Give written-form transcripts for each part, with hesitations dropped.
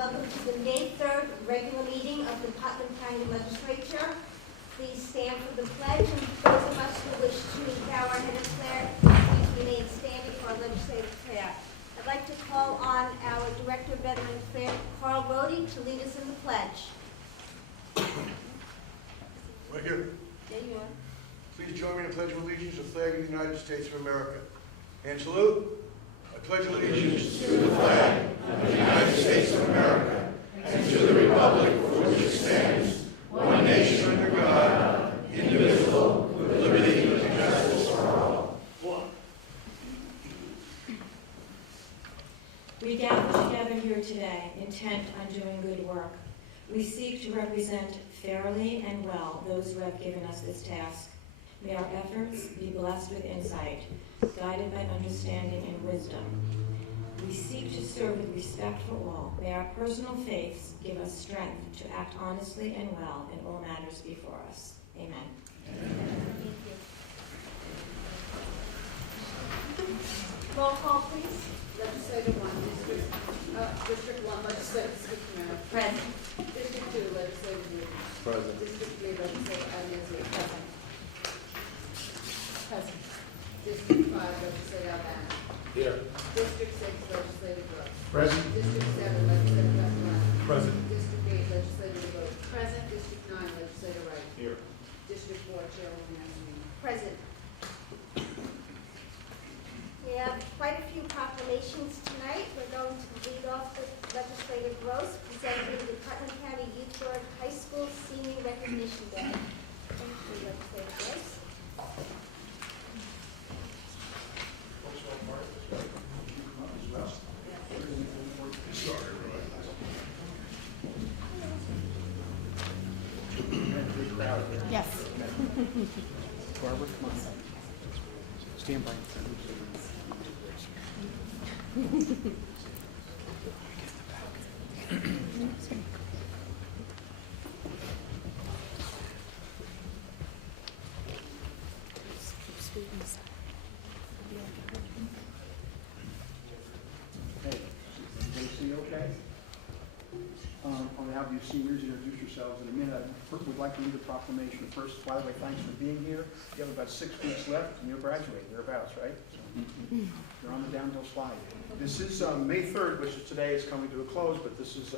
welcome to the May 3rd regular meeting of the Putnam County Legislature. Please stand for the pledge, and those of us who wish to bow our head in prayer, please remain standing for our legislative prayer. I'd like to call on our Director of Veteran Affairs, Carl Rody, to lead us in the pledge. Right here. There you are. Please join me in the Pledge of Allegiance to the flag of the United States of America. And salute. I pledge allegiance to the flag of the United States of America and to the republic for which it stands, one nation under God, indivisible, with liberty and justice for all. We gather together here today, intent on doing good work. We seek to represent fairly and well those who have given us this task. May our efforts be blessed with insight, guided by understanding and wisdom. We seek to serve with respect for all. May our personal faiths give us strength to act honestly and well in all matters before us. Amen. Thank you. Roll call, please. Legislative 1, District 1, Legislative Speaker. Present. District 2, Legislative Newton. Present. District 3, Legislative Agnesi. Present. Present. District 5, Legislative Albana. Here. District 6, Legislative Brooks. Present. District 7, Legislative Castellano. Present. District 8, Legislative DeVoe. Present. District 9, Legislative Wright. Here. District 4, Chairwoman Angelini. Present. We have quite a few proclamations tonight. We're going to lead off with Legislative Gross, presenting the Putnam County Youth Board High School Senior Recognition Day. Thank you, Legislative Gross. Yes. Barbara, come on. Stand by. Hey, everybody see okay? On behalf of you seniors, introduce yourselves in a minute. I would like to read the proclamation first. By the way, thanks for being here. You have about 6 weeks left and you'll graduate, thereabouts, right? So, you're on the downhill slide. This is May 3rd, which is today, is coming to a close, but this is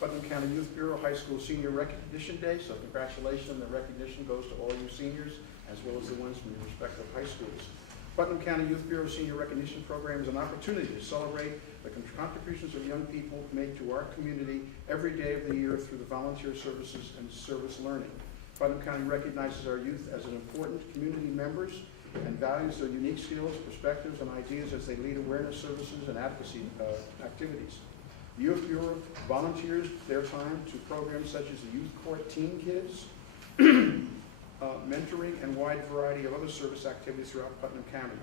Putnam County Youth Bureau High School Senior Recognition Day, so congratulations. The recognition goes to all you seniors, as well as the ones from your respective high schools. Putnam County Youth Bureau Senior Recognition Program is an opportunity to celebrate the contributions of young people made to our community every day of the year through the volunteer services and service learning. Putnam County recognizes our youth as an important community members and values their unique skills, perspectives, and ideas as they lead awareness services and advocacy activities. The Youth Bureau volunteers their time to programs such as the Youth Court Teen Kids, mentoring, and wide variety of other service activities throughout Putnam County.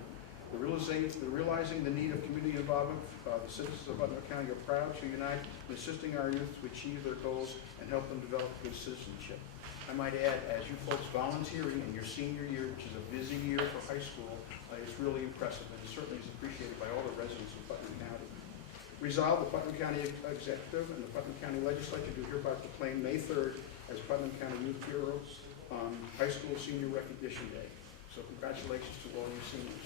Realizing the need of community involvement, the citizens of Putnam County are proud to unite in assisting our youth to achieve their goals and help them develop good citizenship. I might add, as you folks volunteering in your senior year, which is a busy year for high school, it's really impressive and it certainly is appreciated by all the residents of Putnam County. Resolved, the Putnam County Executive and the Putnam County Legislature do hereby proclaim May 3rd as Putnam County Youth Bureau's High School Senior Recognition Day. So congratulations to all you seniors.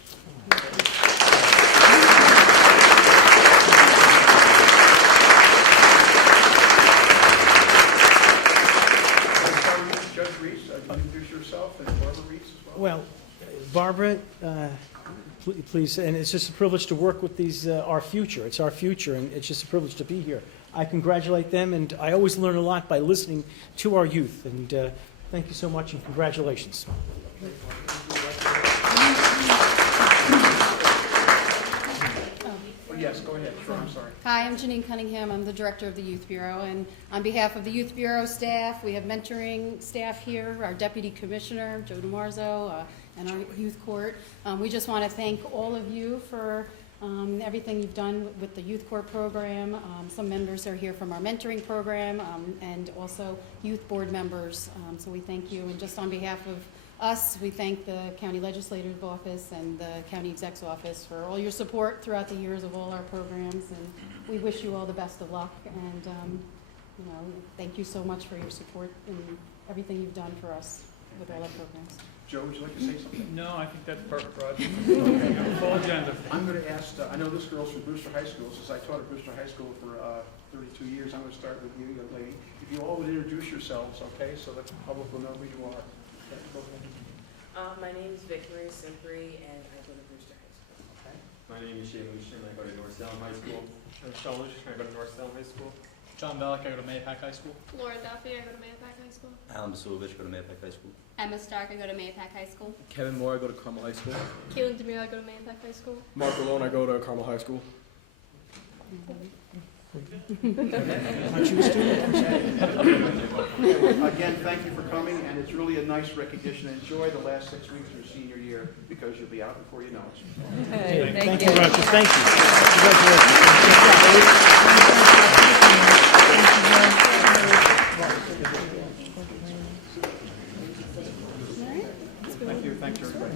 Judge Reese, introduce yourself, and Barbara Reese as well. Well, Barbara, please, and it's just a privilege to work with these, our future. It's our future, and it's just a privilege to be here. I congratulate them, and I always learn a lot by listening to our youth. And thank you so much, and congratulations. Yes, go ahead. Sure, I'm sorry. Hi, I'm Janine Cunningham. I'm the director of the Youth Bureau, and on behalf of the Youth Bureau staff, we have mentoring staff here, our deputy commissioner, Joe DiMarzo, and our youth court. We just want to thank all of you for everything you've done with the youth court program. Some members are here from our mentoring program, and also youth board members. So we thank you, and just on behalf of us. We thank the county legislative office and the county exec's office for all your support throughout the years of all our programs, and we wish you all the best of luck. And thank you so much for your support and everything you've done for us with all our programs. Joe, would you like to say something? No, I think that's perfect, Roger. Full agenda. I'm going to ask, I know this girl's from Brewster High School, since I taught at Brewster High School for 32 years. I'm going to start with you, young lady. If you all would introduce yourselves, okay, so that the public will know who you are. My name is Victoria Simpri, and I go to Brewster High School. Okay. My name is Shane Lucian, I go to North Salem High School. I'm Sean Lucian, I go to North Salem High School. John Bellick, I go to Mayapack High School. Laura Duffy, I go to Mayapack High School. Alan Basulovich, go to Mayapack High School. Emma Stark, I go to Mayapack High Schoel. Kevin Moore, I go to Carmel High School. Keelan Demir, I go to Mayapack High School. Mark Malone, I go to Carmel High School. Aren't you a student? Again, thank you for coming, and it's really a nice recognition. Enjoy the last 6 weeks of your senior year, because you'll be out before you know it. Thank you, Roger. Thank you. Thank you, thanks everybody.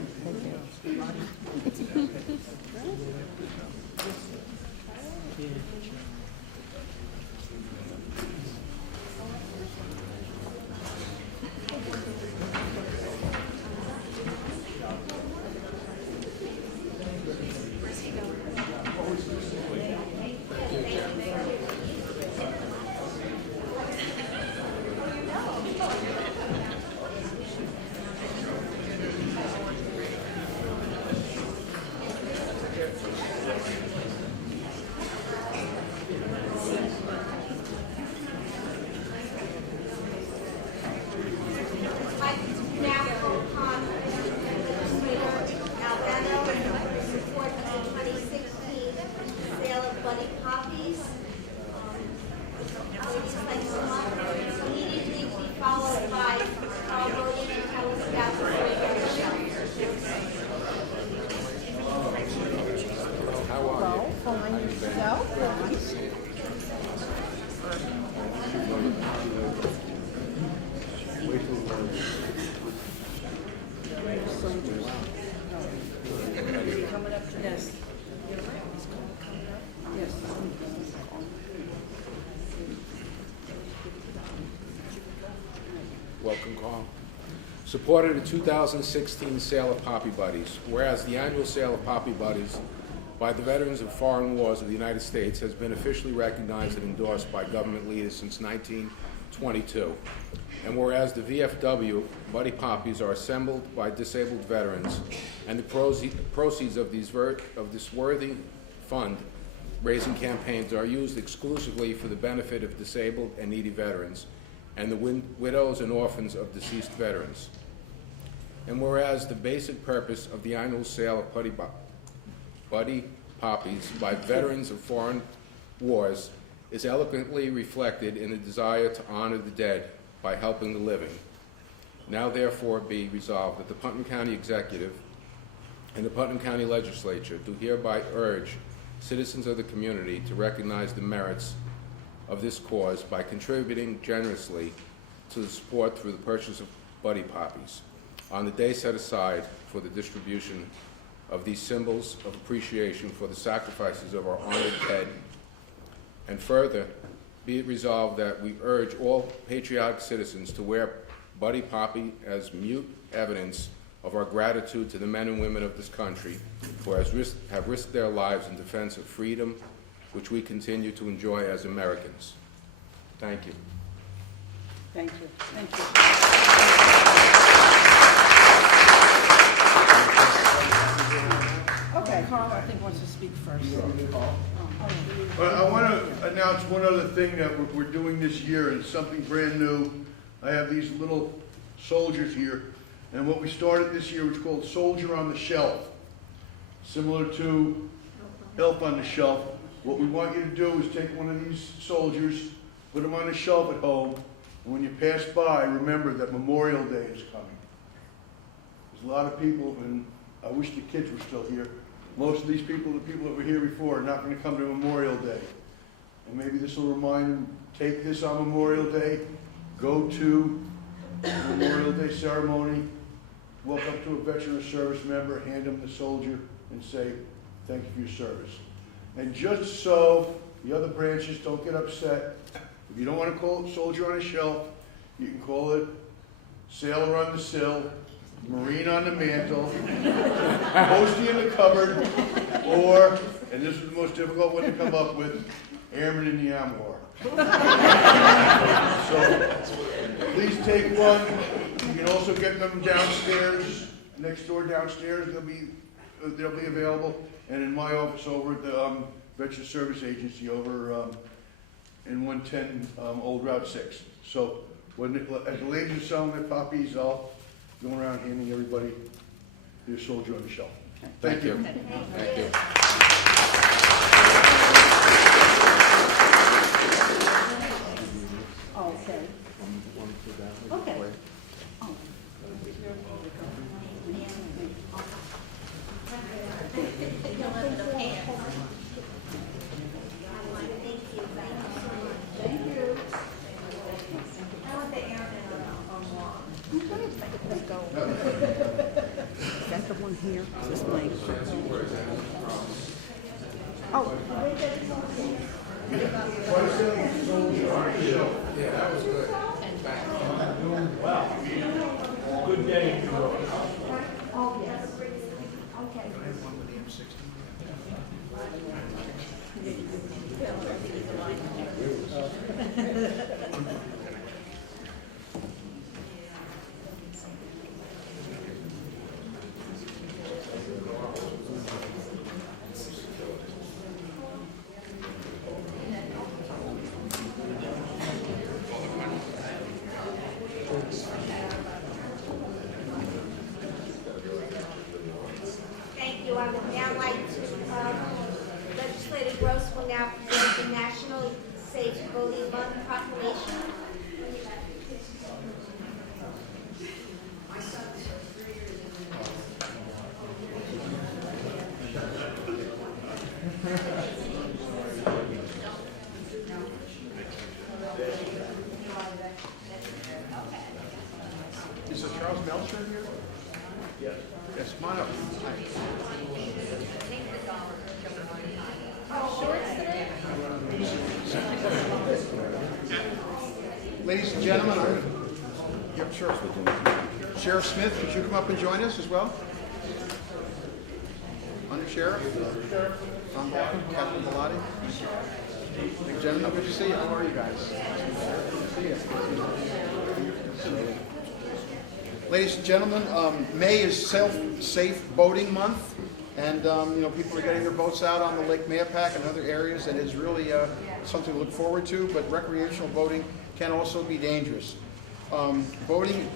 Welcome call. Supported the 2016 sale of Poppy Buddies. Whereas the annual sale of Poppy Buddies by the veterans of foreign wars of the United States has been officially recognized and endorsed by government leaders since 1922. And whereas the VFW Buddy Poppies are assembled by disabled veterans, and the proceeds of this worthy fund raising campaigns are used exclusively for the benefit of disabled and needy veterans and the widows and orphans of deceased veterans. And whereas the basic purpose of the annual sale of Buddy Poppies by veterans of foreign wars is eloquently reflected in the desire to honor the dead by helping the living. Now therefore be resolved that the Putnam County Executive and the Putnam County Legislature do hereby urge citizens of the community to recognize the merits of this cause by contributing generously to the support through the purchase of Buddy Poppies on the day set aside for the distribution of these symbols of appreciation for the sacrifices of our honored dead. And further, be it resolved that we urge all patriotic citizens to wear Buddy Poppy as mute evidence of our gratitude to the men and women of this country who have risked their lives in defense of freedom, which we continue to enjoy as Americans. Thank you. Thank you. Thank you. Okay, Carl, I think wants to speak first. I want to announce one other thing that we're doing this year, and it's something brand new. I have these little soldiers here, and what we started this year was called Soldier on the Shelf, similar to Elf on the Shelf. What we want you to do is take one of these soldiers, put them on a shelf at home, and when you pass by, remember that Memorial Day is coming. There's a lot of people, and I wish the kids were still here. Most of these people, the people that were here before, are not going to come to Memorial Day. And maybe this will remind them, take this on Memorial Day, go to the Memorial Day ceremony, walk up to a veteran or service member, hand them the soldier, and say, thank you for your service. And just so the other branches don't get upset, if you don't want to call it soldier on a shelf, you can call it sailor on the sill, Marine on the mantle, postie in the cupboard, or, and this is the most difficult one to come up with, airman in the Amwar. So please take one. You can also get them downstairs, next door downstairs. They'll be available, and in my office over at the Veteran Service Agency over in 110 Old Route 6. So as the ladies are selling their puppies, I'll go around handing everybody their soldier on the shelf. Thank you. Thank you. Okay. Okay. That's the one here, this link. Oh. Yeah, that was good. Good day. Oh, yes. Okay. Thank you. I would now like to, Legislator Gross will now present the National Safe Voting Month proclamation. Is Charles Melcher here? Yes. Yes, come on up. Ladies and gentlemen, yep, sure. Sheriff Smith, would you come up and join us as well? Under Sheriff? Tom Back, Captain Bellotti. Gentlemen, good to see you. How are you guys? Good to see you. Ladies and gentlemen, May is Safe Boating Month, and people are getting their boats out on the Lake Mahopac and other areas, and it's really something to look forward to. But recreational boating can also be dangerous. Boating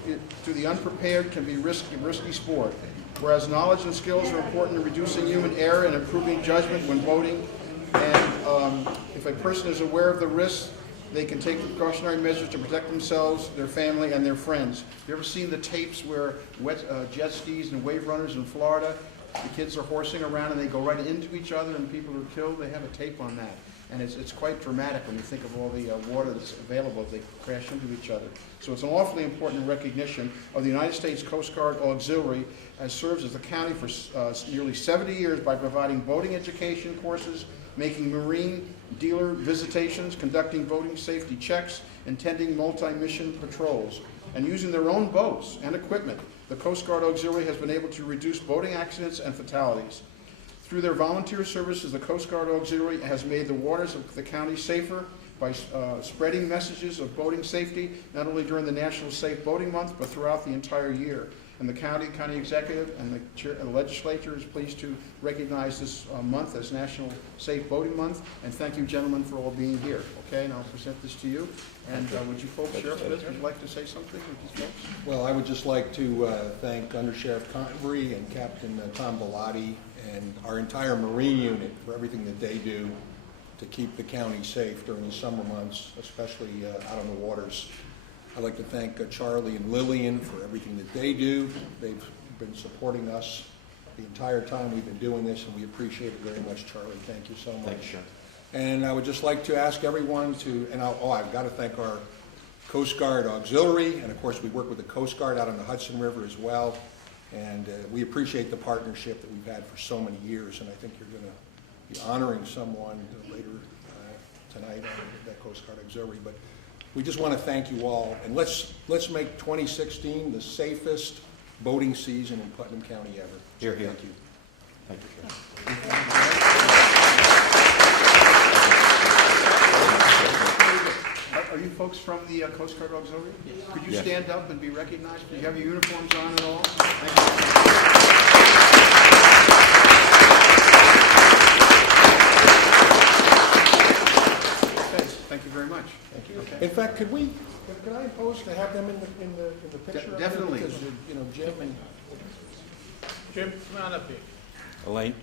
to the unprepared can be risky sport, whereas knowledge and skills are important in reducing human error and improving judgment when boating. And if a person is aware of the risks, they can take the precautionary measures to protect themselves, their family, and their friends. You ever seen the tapes where jet skis and wave runners in Florida, the kids are horsing around and they go right into each other and people are killed? They have a tape on that. And it's quite dramatic when you think of all the water that's available as they crash into each other. So it's an awfully important recognition of the United States Coast Guard Auxiliary, as serves as the county for nearly 70 years by providing boating education courses, making marine dealer visitations, conducting boating safety checks, and tending multi-mission patrols. And using their own boats and equipment, the Coast Guard Auxiliary has been able to reduce boating accidents and fatalities. Through their volunteer services, the Coast Guard Auxiliary has made the waters of the county safer by spreading messages of boating safety, not only during the National Safe Boating Month, but throughout the entire year. And the county executive, and the legislature is pleased to recognize this month as National Safe Boating Month. And thank you, gentlemen, for all being here. Okay, and I'll present this to you. And would you folks, Sheriff Smith, would you like to say something with these folks? Well, I would just like to thank Under Sheriff Convery and Captain Tom Bellotti and our entire Marine unit for everything that they do to keep the county safe during the summer months, especially out on the waters. I'd like to thank Charlie and Lillian for everything that they do. They've been supporting us the entire time we've been doing this, and we appreciate it very much, Charlie. Thank you so much. Thanks, sir. And I would just like to ask everyone to, and I've got to thank our Coast Guard Auxiliary, and of course we work with the Coast Guard out on the Hudson River as well. And we appreciate the partnership that we've had for so many years, and I think you're going to be honoring someone later tonight on that Coast Guard Auxiliary. But we just want to thank you all, and let's make 2016 the safest boating season in Putnam County ever. Here, here. Thank you. Thank you, sir. Are you folks from the Coast Guard Auxiliary? Could you Yes. stand up and be recognized? Do you have your uniforms on at all? Thank you. Okay, thank you very much. Thank you. Okay. In fact, could I impose to have them in the picture? up there? Definitely. Because, Jim and... Jim, come on up here. Elaine?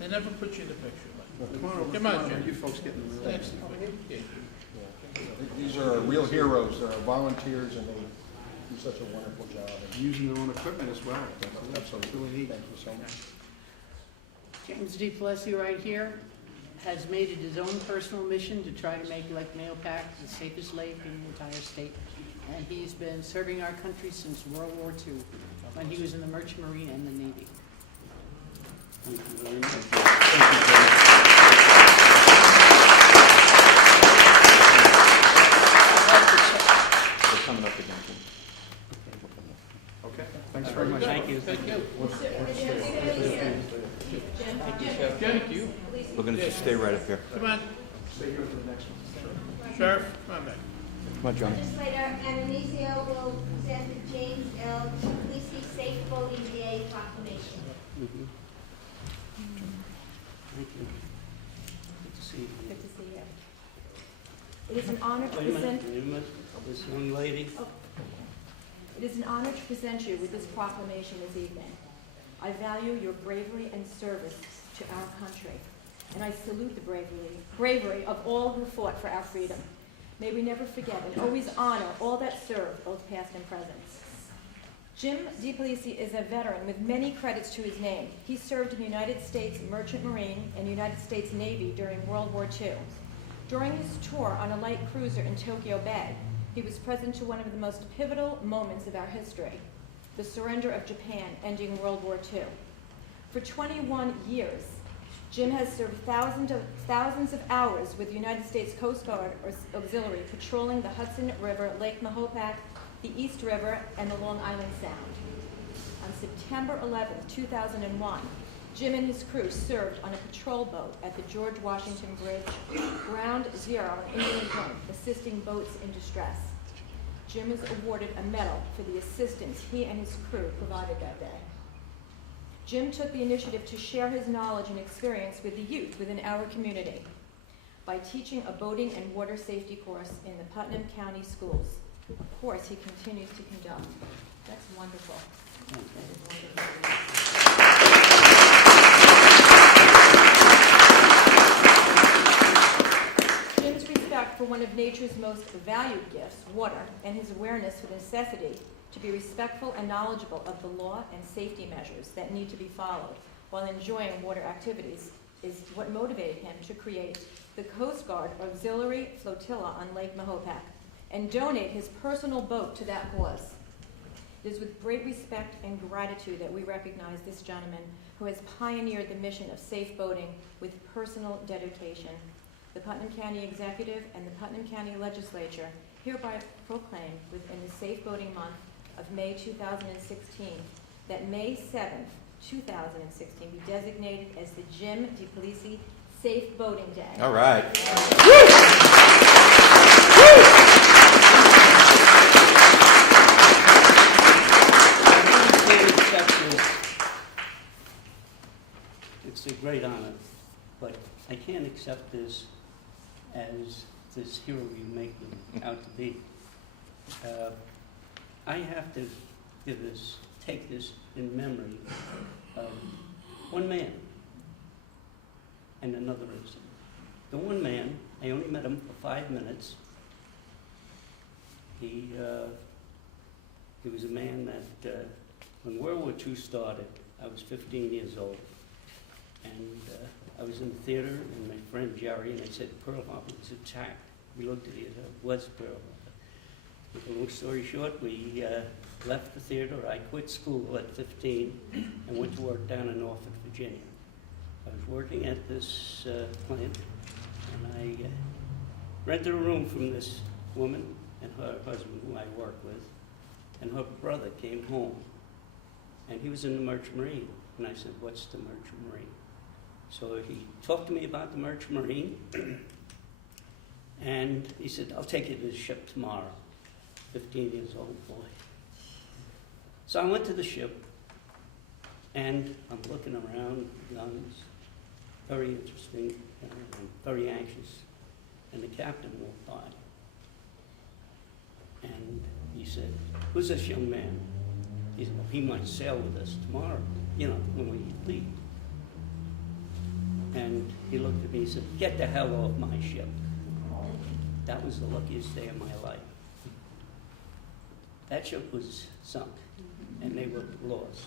They never put you in the picture. Come on over. Come on, Jim. You folks getting in the way. These are our real heroes. They're our volunteers, and they do such a wonderful job. And Using their own equipment as well. absolutely, Really neat. thank you so much. James D. Plessy right here has made it his own personal mission to try to make Lake Mahopac the safest lake in the entire state. And he's been serving our country since World War II, when he was in the Merchant Marine and the Navy. Thank you very much. They're coming up again, Jim. Okay, thanks very much. Thank you. Thank you. Thank you. We're going to just stay right up here. Come on. Stay here for the next one. Sheriff, come on back. Come on, Johnny. Legislator Anastasio will present the James L. Tbilisi Safe Boating Day proclamation. Good to see you. It is an honor to present. This young lady. It is an honor to present you with this proclamation this evening. I value your bravery and service to our country, and I salute the bravery of all who fought for our freedom. May we never forget and always honor all that served, both past and present. Jim DiPalisi is a veteran with many credits to his name. He served in the United States Merchant Marine and United States Navy during World War II. During his tour on a light cruiser in Tokyo Bay, he was present to one of the most pivotal moments of our history, the surrender of Japan, ending World War II. For 21 years, Jim has served thousands of hours with the United States Coast Guard Auxiliary, patrolling the Hudson River, Lake Mahopac, the East River, and the Long Island Sound. On September 11, 2001, Jim and his crew served on a patrol boat at the George Washington Bridge, Ground Zero in Indian Point, assisting boats in distress. Jim is awarded a medal for the assistance he and his crew provided that day. Jim took the initiative to share his knowledge and experience with the youth within our community by teaching a boating and water safety course in the Putnam County schools, a course he continues to conduct. That's wonderful. That is wonderful. Jim's respect for one of nature's most valued gifts, water, and his awareness of the necessity to be respectful and knowledgeable of the law and safety measures that need to be followed while enjoying water activities is what motivated him to create the Coast Guard Auxiliary Flotilla on Lake Mahopac and donate his personal boat to that cause. It is with great respect and gratitude that we recognize this gentleman who has pioneered the mission of safe boating with personal dedication. The Putnam County Executive and the Putnam County Legislature hereby proclaim within the Safe Boating Month of May 2016 that May 7th, 2016 be designated as the Jim DiPalisi Safe Boating Day. All right. It's a great honor, but I can't accept this as this hero you make him out to be. I have to take this in memory of one man and another incident. The one man, I only met him for 5 minutes. He was a man that, when World War II started, I was 15 years old. And I was in the theater, and my friend Jerry, and I said Pearl Harbor was attacked. we looked at it, Westboro. Make a long story short, we left the theater. I quit school at 15 and went to work down in Norfolk, Virginia. I was working at this plant, and I rented a room from this woman and her husband, who I work with, and her brother came home, and he was in the Merchant Marine. And I said, "What's the Merchant Marine?" So he talked to me about the Merchant Marine, and he said, "I'll take you to the ship tomorrow." 15 years old boy. So I went to the ship, and I'm looking around, guns, very interesting, and very anxious. And the captain walked by, and he said, "Who's this young man?" He said, "Well, he might sail with us tomorrow, when we leave." And he looked at me and said, "Get the hell off my ship." That was the luckiest day of my life. That ship was sunk, and they were lost.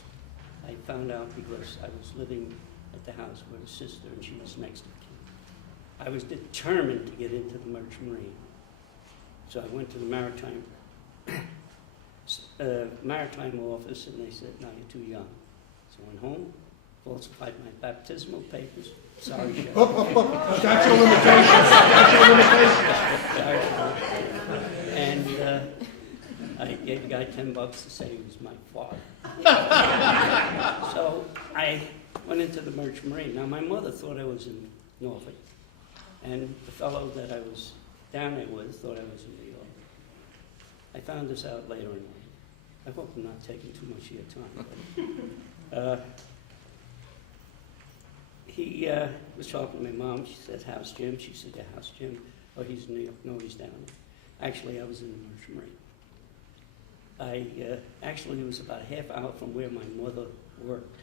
I found out because I was living at the house with a sister, and she was next to me. I was determined to get into the Merchant Marine. So I went to the maritime office, and they said, "No, you're too young." So I went home, falsified my baptismal papers. Sorry, Chef. That's your limitation. And I gave the guy $10 to say he was my father. So I went into the Merchant Marine. Now, my mother thought I was in Norfolk, and the fellow that I was down there with thought I was in New York. I found this out later in life. I hope I'm not taking too much of your time. But, he was talking to my mom. She said, "How's Jim?" She said, "Yeah, how's Jim?" "Oh, he's in New York." "No, he's down there." Actually, I was in the Merchant Marine. Actually, it was about a half hour from where my mother worked,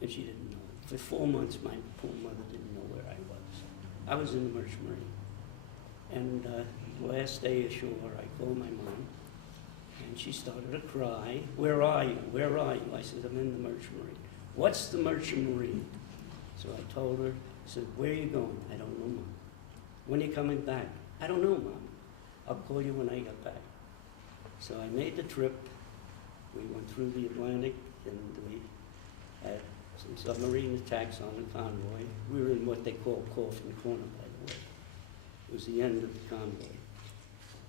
and she didn't know. For 4 months, my poor mother didn't know where I was. I was in the Merchant Marine. And the last day ashore, I called my mom, and she started to cry. "Where are you? Where are you?" I said, "I'm in the Merchant Marine." "What's the Merchant Marine?" So I told her. I said, "Where are you going?" "I don't know, Mom." "When are you coming back?" "I don't know, Mom. I'll call you when I get back." So I made the trip. We went through the Atlantic, and we had some submarine attacks on the convoy. We were in what they call Coffin Corner, by the way. It was the end of the convoy,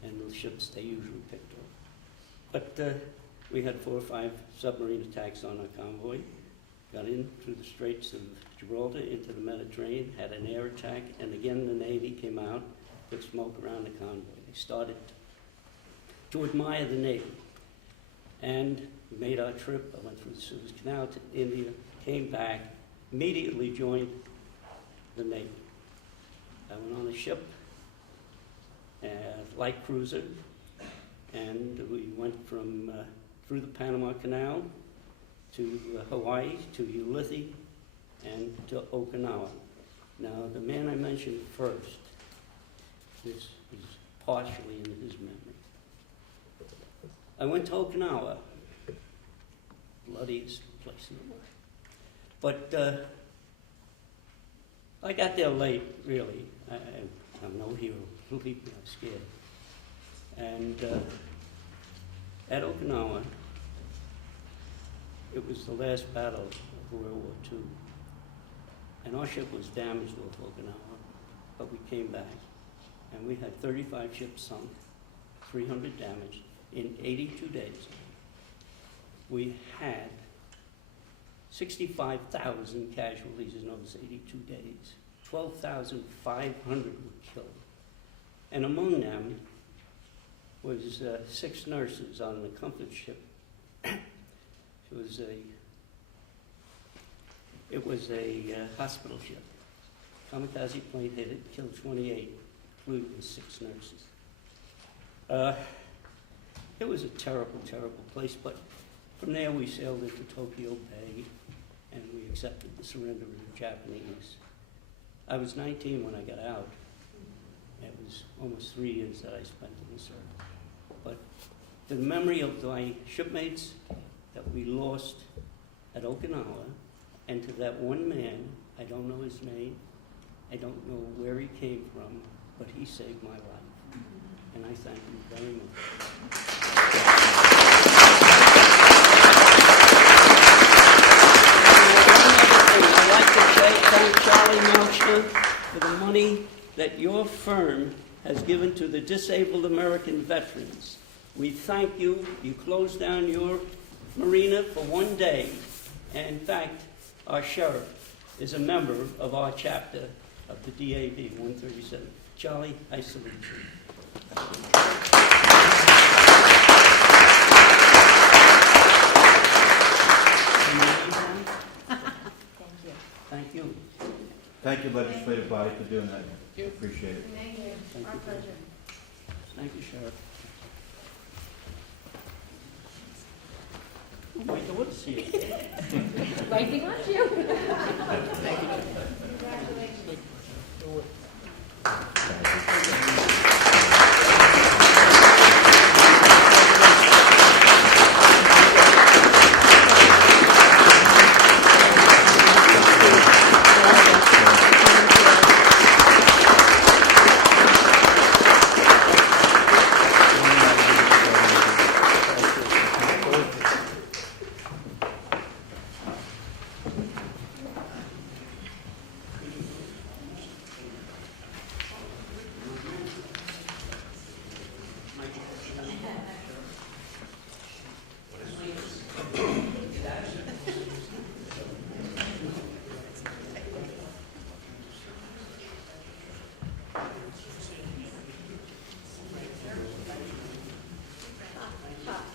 and the ships they usually picked off. But we had 4 or 5 submarine attacks on our convoy. Got in through the Straits of Gibraltar into the Mediterranean, had an air attack, and again the Navy came out, put smoke around the convoy. They started to admire the Navy. And we made our trip. I went through the Suez Canal to India, came back, immediately joined the Navy. I went on a ship, light cruiser, and we went from through the Panama Canal to Hawaii, to Ulithi, and to Okinawa. Now, the man I mentioned first, this is partially in his memory. I went to Okinawa, bloodiest place in the world. But I got there late, really. I'm no hero. Believe me, I'm scared. And at Okinawa, it was the last battle of World War II. And our ship was damaged off Okinawa, but we came back. And we had 35 ships sunk, 300 damaged in 82 days. We had 65,000 casualties in those 82 days. 12,500 were killed. And among them was 6 nurses on the Comfort ship. It was a hospital ship. Kamikaze plane hit it, killed 28, including 6 nurses. It was a terrible, terrible place, but from there we sailed into Tokyo Bay, and we accepted the surrender of the Japanese. I was 19 when I got out. It was almost 3 years that I spent in the service. But the memory of my shipmates that we lost at Okinawa, and to that one man, I don't know his name, I don't know where he came from, but he saved my life. And I thank him very much. I'd like to thank Charlie Melcher for the money that your firm has given to the disabled American veterans. We thank you. You closed down your marina for one day. And in fact, our sheriff is a member of our chapter of the DAV 137. Charlie, I salute you. Thank you. Thank you, legislative body, for doing that. Appreciate it. Thank you. Thank Our you. pleasure. Thank you, Sheriff. Oh, my daughter's here. Right behind you.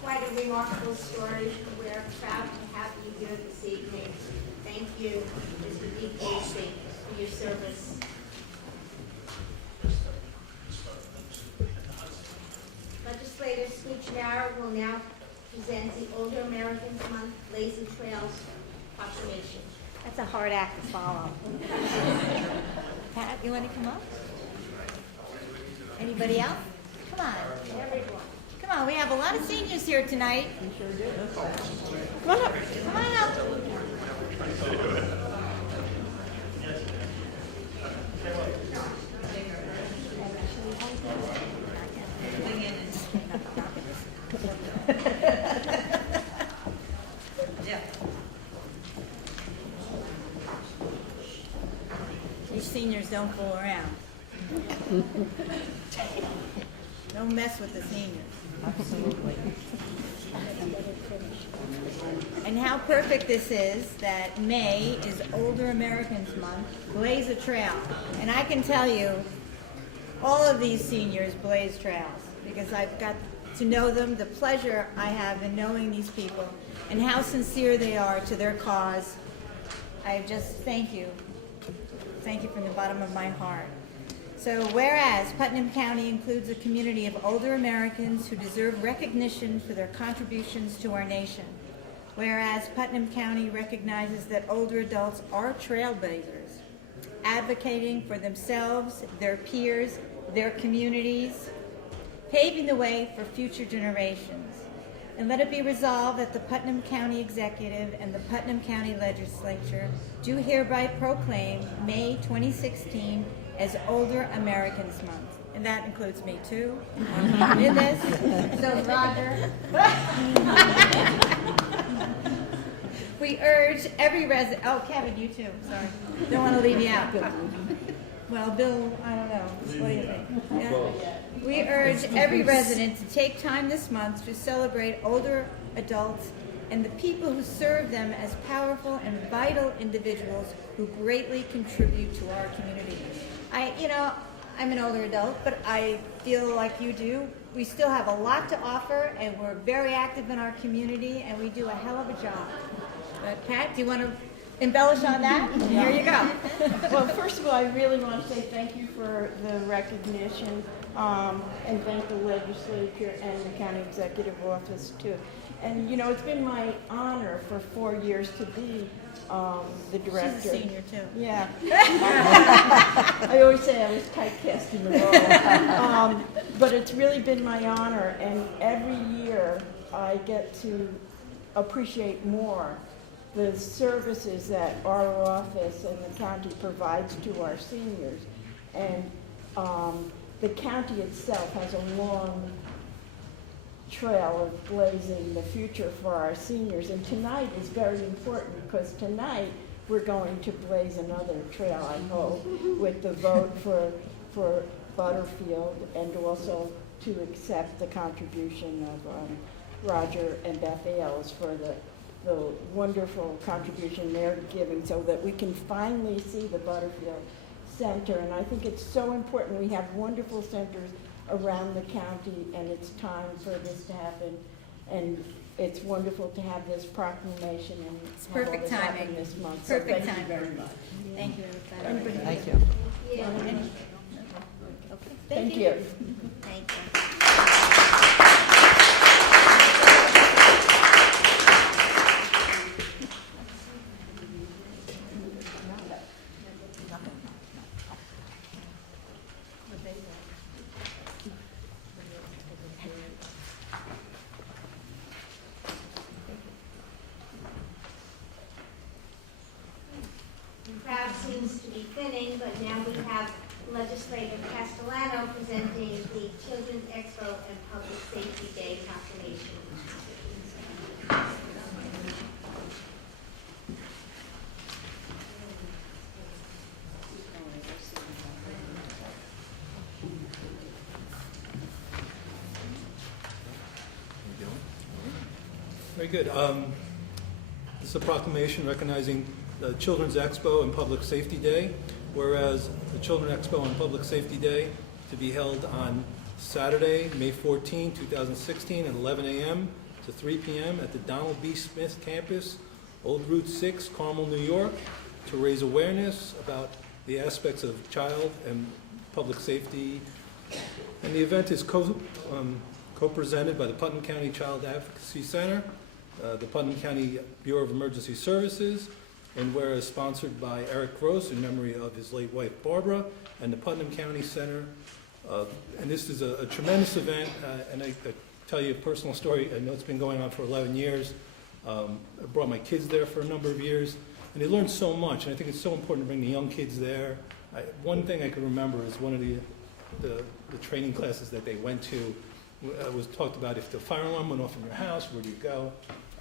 Quite a remarkable story. We're proud to have you here this evening. Thank you, Mr. D. Casey, for your service. Legislator Scuccinaro will now present the Older Americans Month Lazy Trails proclamation. That's a hard act to follow. Pat, you want to come up? Anybody else? Come on. Everyone. Come on, we have a lot of seniors here tonight. We sure do. Come on up. Come on up. These seniors don't fool around. Don't mess with the seniors. Absolutely. And how perfect this is that May is Older Americans Month, blaze a trail. And I can tell you, all of these seniors blaze trails because I've got to know them, the pleasure I have in knowing these people, and how sincere they are to their cause. I just thank you. Thank you from the bottom of my heart. So whereas Putnam County includes a community of older Americans who deserve recognition for their contributions to our nation. Whereas Putnam County recognizes that older adults are trailblazers, advocating for themselves, their peers, their communities, paving the way for future generations. And let it be resolved that the Putnam County Executive and the Putnam County Legislature do hereby proclaim May 2016 as Older Americans Month. And that includes me too. In this, so Roger. We urge every resident, oh Kevin, you too, sorry. Don't want to leave you out. Well, Bill, I don't know, what do you think? Yeah. We urge every resident to take time this month to celebrate older adults and the people who serve them as powerful and vital individuals who greatly contribute to our community. I'm an older adult, but I feel like you do. We still have a lot to offer, and we're very active in our community, and we do a hell of a job. But Pat, do you want to embellish on that? Here you go. Well, first of all, I really want to say thank you for the recognition, and thank the legislature and the county executive office too. And it's been my honor for 4 years to be the director. She's a senior too. Yeah. I always say I was typecast in the role. But it's really been my honor, and every year I get to appreciate more the services that our office and the county provides to our seniors. And the county itself has a long trail of blazing the future for our seniors. And tonight is very important because tonight we're going to blaze another trail, I hope, with the vote for Butterfield and also to accept the contribution of Roger and Beth Ailes for the wonderful contribution they're giving so that we can finally see the Butterfield Center. And I think it's so important. We have wonderful centers around the county, and it's time for this to happen. And it's wonderful to have this proclamation and It's have all perfect this happen timing. this month. Perfect so thank timing. you very much. Thank you. Anybody- Thank you. Yeah. Thank you. Thank you. The crowd seems to be thinning, but now we have Legislator Castellano presenting the Children's Expo and Public Safety Day proclamation. Very good. This is a proclamation recognizing the Children's Expo and Public Safety Day, whereas the Children's Expo and Public Safety Day to be held on Saturday, May 14, 2016 at 11 a.m. to 3 p.m. at the Donald B. Smith campus, Old Route 6, Carmel, New York, to raise awareness about the aspects of child and public safety. And the event is co-presented by the Putnam County Child Advocacy Center, the Putnam County Bureau of Emergency Services, and whereas sponsored by Eric Gross in memory of his late wife Barbara, and the Putnam County Center. And this is a tremendous event, and I tell you a personal story. I know it's been going on for 11 years. I brought my kids there for a number of years, and they learned so much, and I think it's so important to bring the young kids there. One thing I can remember is one of the training classes that they went to was talked about if the fire alarm went off in your house, where do you go?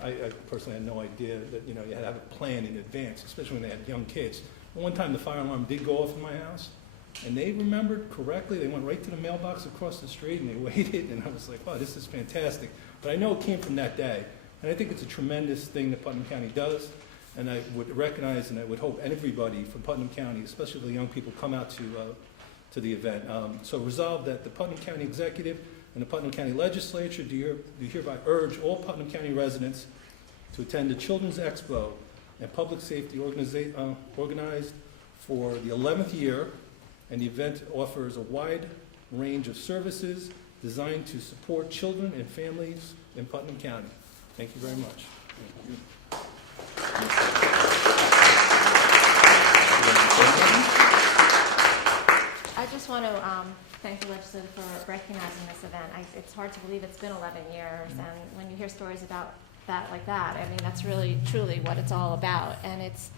I personally had no idea that you had to have a plan in advance, especially when they had young kids. One time the fire alarm did go off in my house, and they remembered correctly. They went right to the mailbox across the street, and they waited, and I was like, wow, this is fantastic. But I know it came from that day, and I think it's a tremendous thing that Putnam County does, and I would recognize and I would hope everybody from Putnam County, especially the young people, come out to the event. So resolved that the Putnam County Executive and the Putnam County Legislature do hereby urge all Putnam County residents to attend the Children's Expo and Public Safety organized for the 11th year, and the event offers a wide range of services designed to support children and families in Putnam County. Thank you very much. I just want to thank the legislature for recognizing this event. It's hard to believe it's been 11 years, and when you hear stories about that like that, I mean, that's really, truly what it's all about. And it's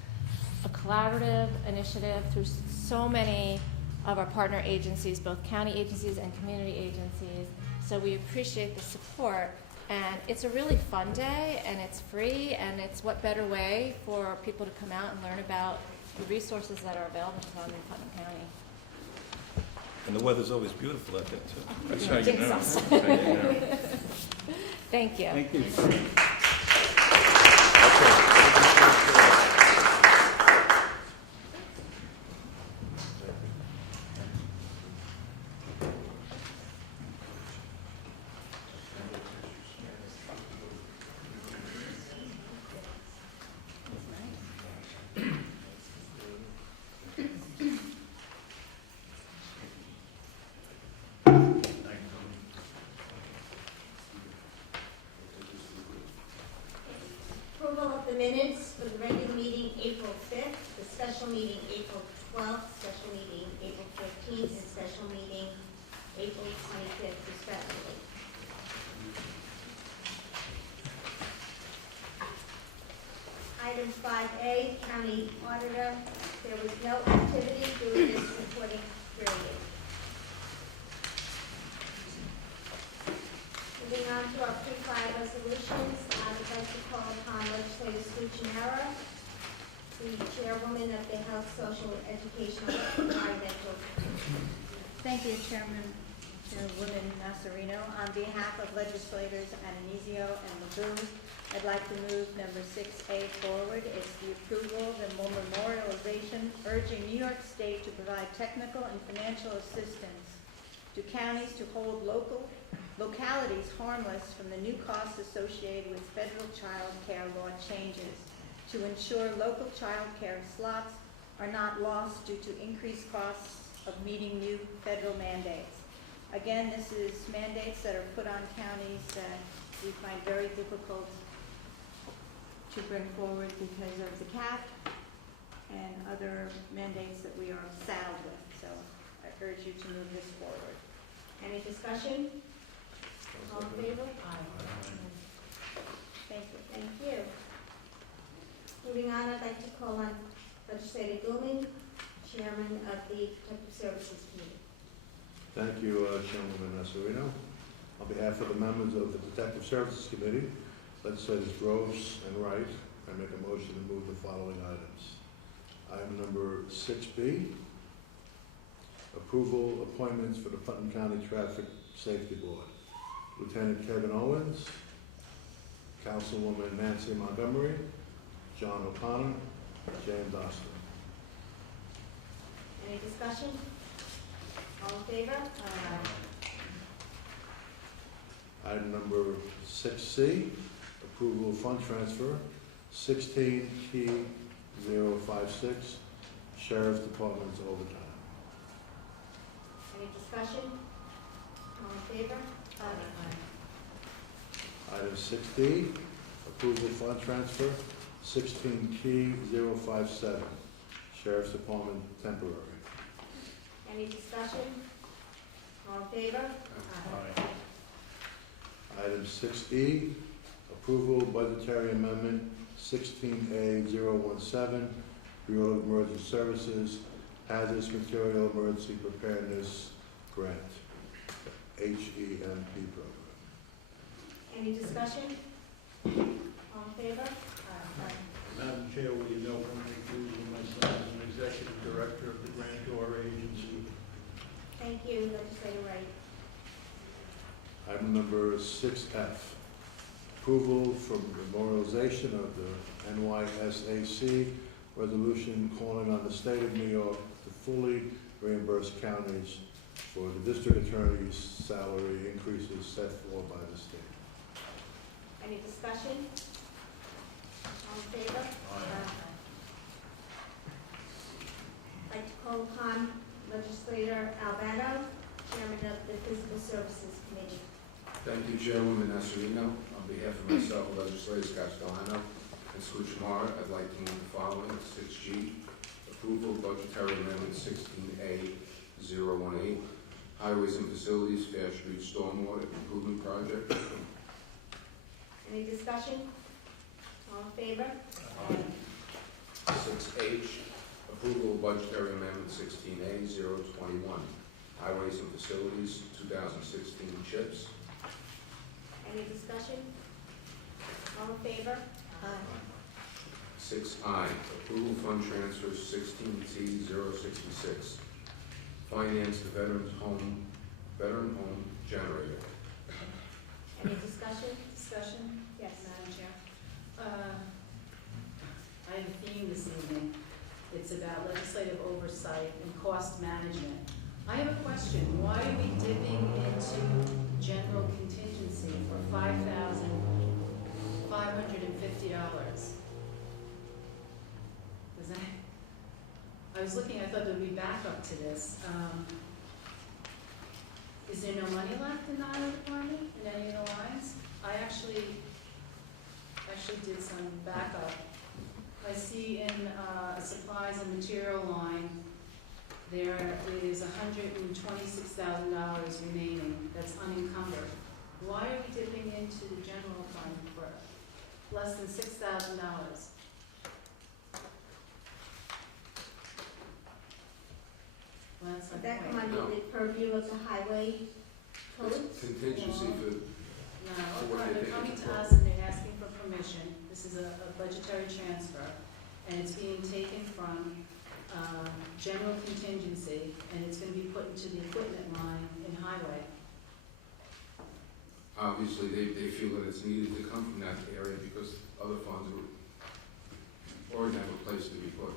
a collaborative initiative through so many of our partner agencies, both county agencies and community agencies. So we appreciate the support. And it's a really fun day, and it's free, and it's what better way for people to come out and learn about the resources that are available to them in Putnam County. And the weather's always beautiful out there, too. That's how you Jinx know. us. That's how you know. Thank you. Thank you. Approval of the minutes for the regular meeting April 5th, the special meeting April 12th, special meeting April 15th, and special meeting April 25th respectively. Item 5A, County Auditor, there was no activity during this reporting period. social, educational, and environmental. Thank you, Chairwoman Nassarino. On behalf of legislators Ananizio and Laboon, I'd like to move number 6A forward. It's the approval of the memorialization urging New York State to provide technical and financial assistance to counties to hold localities harmless from the new costs associated with federal child care law changes to ensure local child care slots are not lost due to increased costs of meeting new federal mandates. Again, this is mandates that are put on counties that we find very difficult to bring forward because of the cap and other mandates that we are saddled with. So I urge you to move this forward. Any discussion? All in favor? Thank you. Thank you. Moving on, I'd like to call on Legislator Gilman, Chairman of the Protective Services Committee. Thank you, Chairwoman Nassarino. On behalf of the members of the Protective Services Committee, Legislators Groves and Wright, I make a motion to move the following items. Item number 6B, approval appointments for the Putnam County Traffic Safety Board. Lieutenant Kevin Owens, Councilwoman Nancy Montgomery, John O'Connor, James Oster. Any discussion? All in favor? Item number 6C, approval of fund transfer, 16 Key 056, Sheriff's Department's overtime. Any discussion? All in favor? Item 6D, approval of fund transfer, 16 Key 057, Sheriff's Department temporary. Any discussion? All in favor? Item 6E, approval budgetary amendment 16A 017, Bureau of Emergency Services, Hazardous Material Emergency Preparedness Grant, HEMP program. Any discussion? All in favor? Madam Chair, will you know from the conclusion myself as an executive director of the Grantor Agency? Thank you, Legislator Wright. Item number 6F, approval for memorialization of the NYSAC resolution calling on the state of New York to fully reimburse counties for the district attorney's salary increases set forth by the state. Any discussion? All in favor? I'd like to call upon Legislator Albano, Chairman of the Physical Services Committee. Thank you, Chairwoman Nassarino. On behalf of myself, Legislators Castellano and Scutchmar, I'd like to move the following. 6G, approval of budgetary amendment 16A 018, Highways and Facilities, Fair Street Stormwater Improvement Project. Any discussion? All in favor? 6H, approval of budgetary amendment 16A 021, Highways and Facilities 2016 CHIPS. Any discussion? All in favor? 6I, approval fund transfers 16T 066, finance the veteran home generator. Any discussion? Discussion? Yes. Madam Chair. I have a theme this evening. It's about legislative oversight and cost management. I have a question. Why are we dipping into general contingency for $5,550? Was that? I was looking, I thought there would be backup to this. Is there no money left in the highway department in any of the lines? I actually did some backup. I see in supplies and material line, there is $126,000 remaining that's unencumbered. Why are we dipping into the general fund for less than $6,000? Well, that's Would the that come point. under the purview of the highway code? Contingency for No, what they're they coming think to it's us and they're asking for permission. This is a budgetary transfer, and it's being taken from general contingency, and it's gonna be put into the equipment line in highway. Obviously, they feel that it's needed to come from that area because other funds already have a place to be put.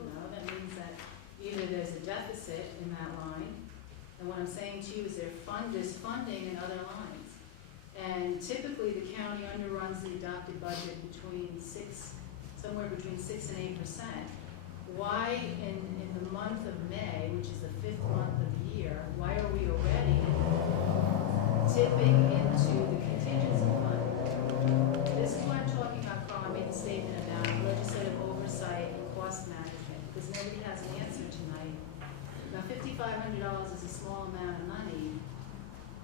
No, that means that either there's a deficit in that line, and what I'm saying to you is there's funding in other lines. And typically, the county underruns the adopted budget somewhere between 6 and 8%. Why in the month of May, which is the 5th month of the year, why are we already dipping into the contingency fund? This is what I'm talking about, Carl. I made a statement about legislative oversight and cost management, because nobody has an answer tonight. Now, $5,500 is a small amount of money,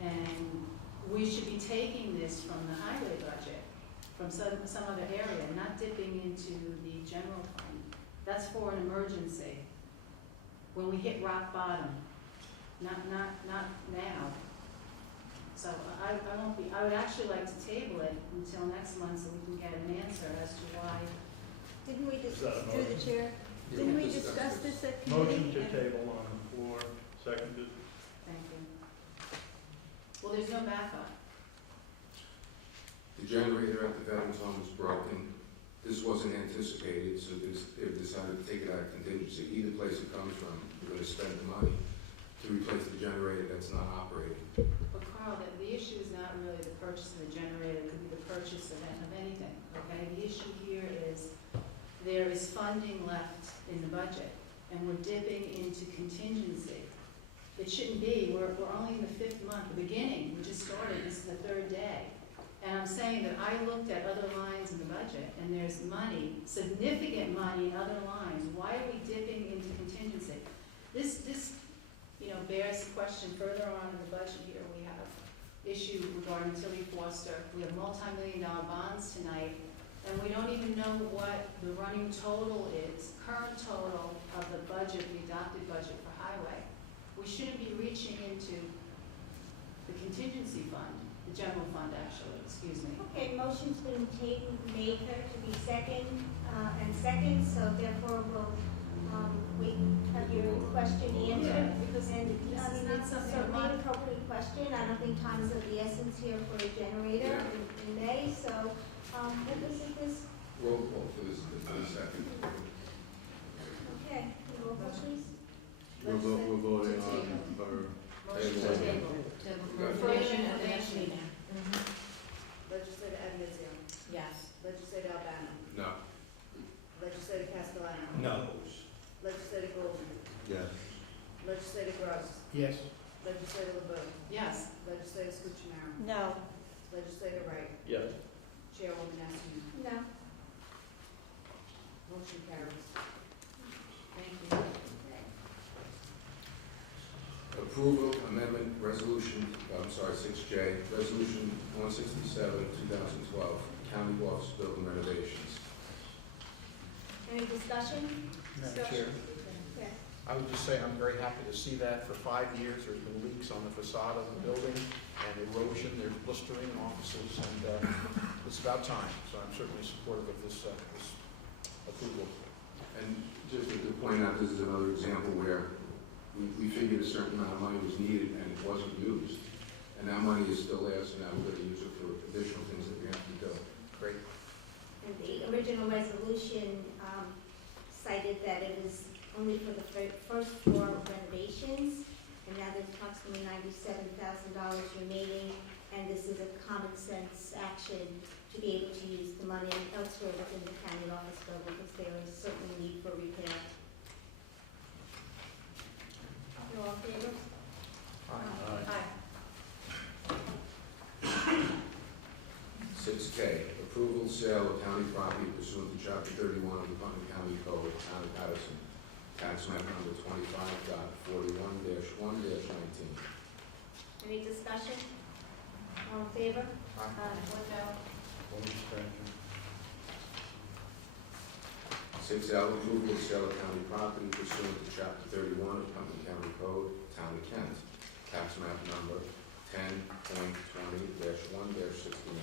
and we should be taking this from the highway budget, from some other area, not dipping into the general fund. That's for an emergency, when we hit rock bottom, not now. So I would actually like to table it until next month so we can get an answer as to why. Didn't we Is that a through the motion? chair, Yeah, didn't we we discuss discussed this at committee? Motion to table on the floor, seconded. Thank you. Well, there's no backup. The generator at the Veterans Home is broken. This wasn't anticipated, so they've decided to take it out of contingency. Either place it comes from, we're going to spend the money to replace the generator that's not operating. But Carl, the issue is not really the purchase of the generator, it could be the purchase of anything, okay? The issue here is there is funding left in the budget, and we're dipping into contingency. It shouldn't be, we're only in the 5th month, the beginning, we just started, this is the 3rd day. And I'm saying that I looked at other lines in the budget, and there's money, significant money in other lines. Why are we dipping into contingency? This bears the question further on in the budget here. We have issue regarding Tilly Foster. We have multi-million-dollar bonds tonight, and we don't even know what the running total is, current total of the budget, the adopted budget for highway. We shouldn't be reaching into the contingency fund, the general fund, actually, excuse me. Okay, motion's been made here to be second, so therefore we'll, wait, have your question answered. Yeah, because And, this is not it's something certainly that an appropriate question. I don't think time is of the essence here for a generator in May, so, what was it this? Roll call for this second. Okay, roll call please. We're voting on for Motion to table. Got it. For information at the next meeting. Legislator Avenazio. Yes. Legislator Albano. No. Legislator Castellano. no. Legislator Goldman. Yes. Legislator Gross. Yes. Legislator LeBeau. Yes. Legislator Scuccinero. No. Legislator Wright. Yes. Chairwoman Nassim. No. Motion carries. Thank you. Approval amendment resolution, 6J, resolution 167, 2012, county office building renovations. Any discussion? Madam Chair, Yes. I would just say I'm very happy to see that. For 5 years, there's been leaks on the facade of the building and erosion, there's blistering in offices, and it's about time. So I'm certainly supportive of this approval. And just to point out, this is another example where we figured a certain amount of money was needed and it wasn't used. And that money is still there, so now we're going to use it for additional things that we have to do. Great. And the original resolution cited that it was only for the first floor renovations, and now there's approximately $97,000 remaining, and this is a common sense action to be able to use the money elsewhere within the county office building, because there is certainly need for repair. You all in favor? Aye. 6K, approval sale of county property pursuant to Chapter 31 of the Putnam County Code, Town of Patterson, tax map number 25.41-1-19. Any discussion? All in favor? One no. One abstention. 6L, approval of sale of county property pursuant to Chapter 31 of the Putnam County Code, Town of Kent, tax map number 10.20-1-69.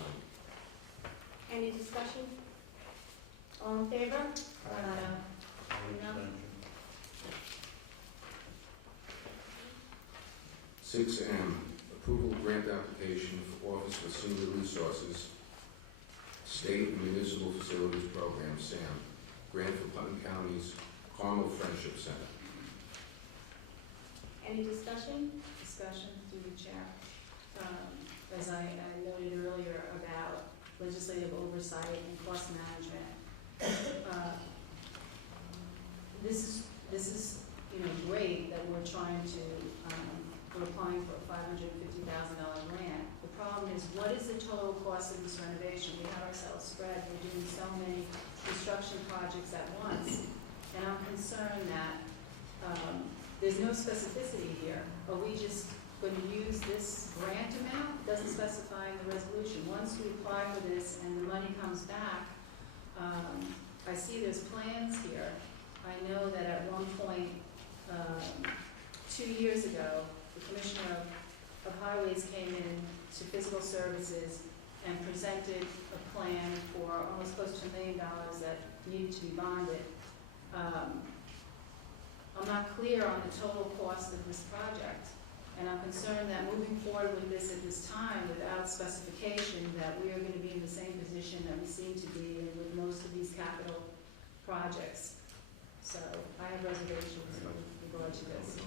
Any discussion? All in favor? One No. abstention. 6M, approval of grant application for Office for Senior Resources, State and Municipal Facilities Program, SAM, grant for Putnam County's Carmel Friendship Center. Any discussion? Discussion through the chair. As I noted earlier about legislative oversight and cost management, this is great that we're trying to we're applying for a $550,000 grant. The problem is, what is the total cost of this renovation? We have ourselves spread. We're doing so many construction projects at once, and I'm concerned that there's no specificity here. Are we just going to use this grant amount? It doesn't specify in the resolution. Once we apply for this and the money comes back, I see there's plans here. I know that at one point, 2 years ago, the Commissioner of Highways came in to Physical Services and presented a plan for almost close to $1 million that needed to be bonded. I'm not clear on the total cost of this project, and I'm concerned that moving forward with this at this time without specification, that we are going to be in the same position that we seem to be in with most of these capital projects. So I have reservations with regard to this.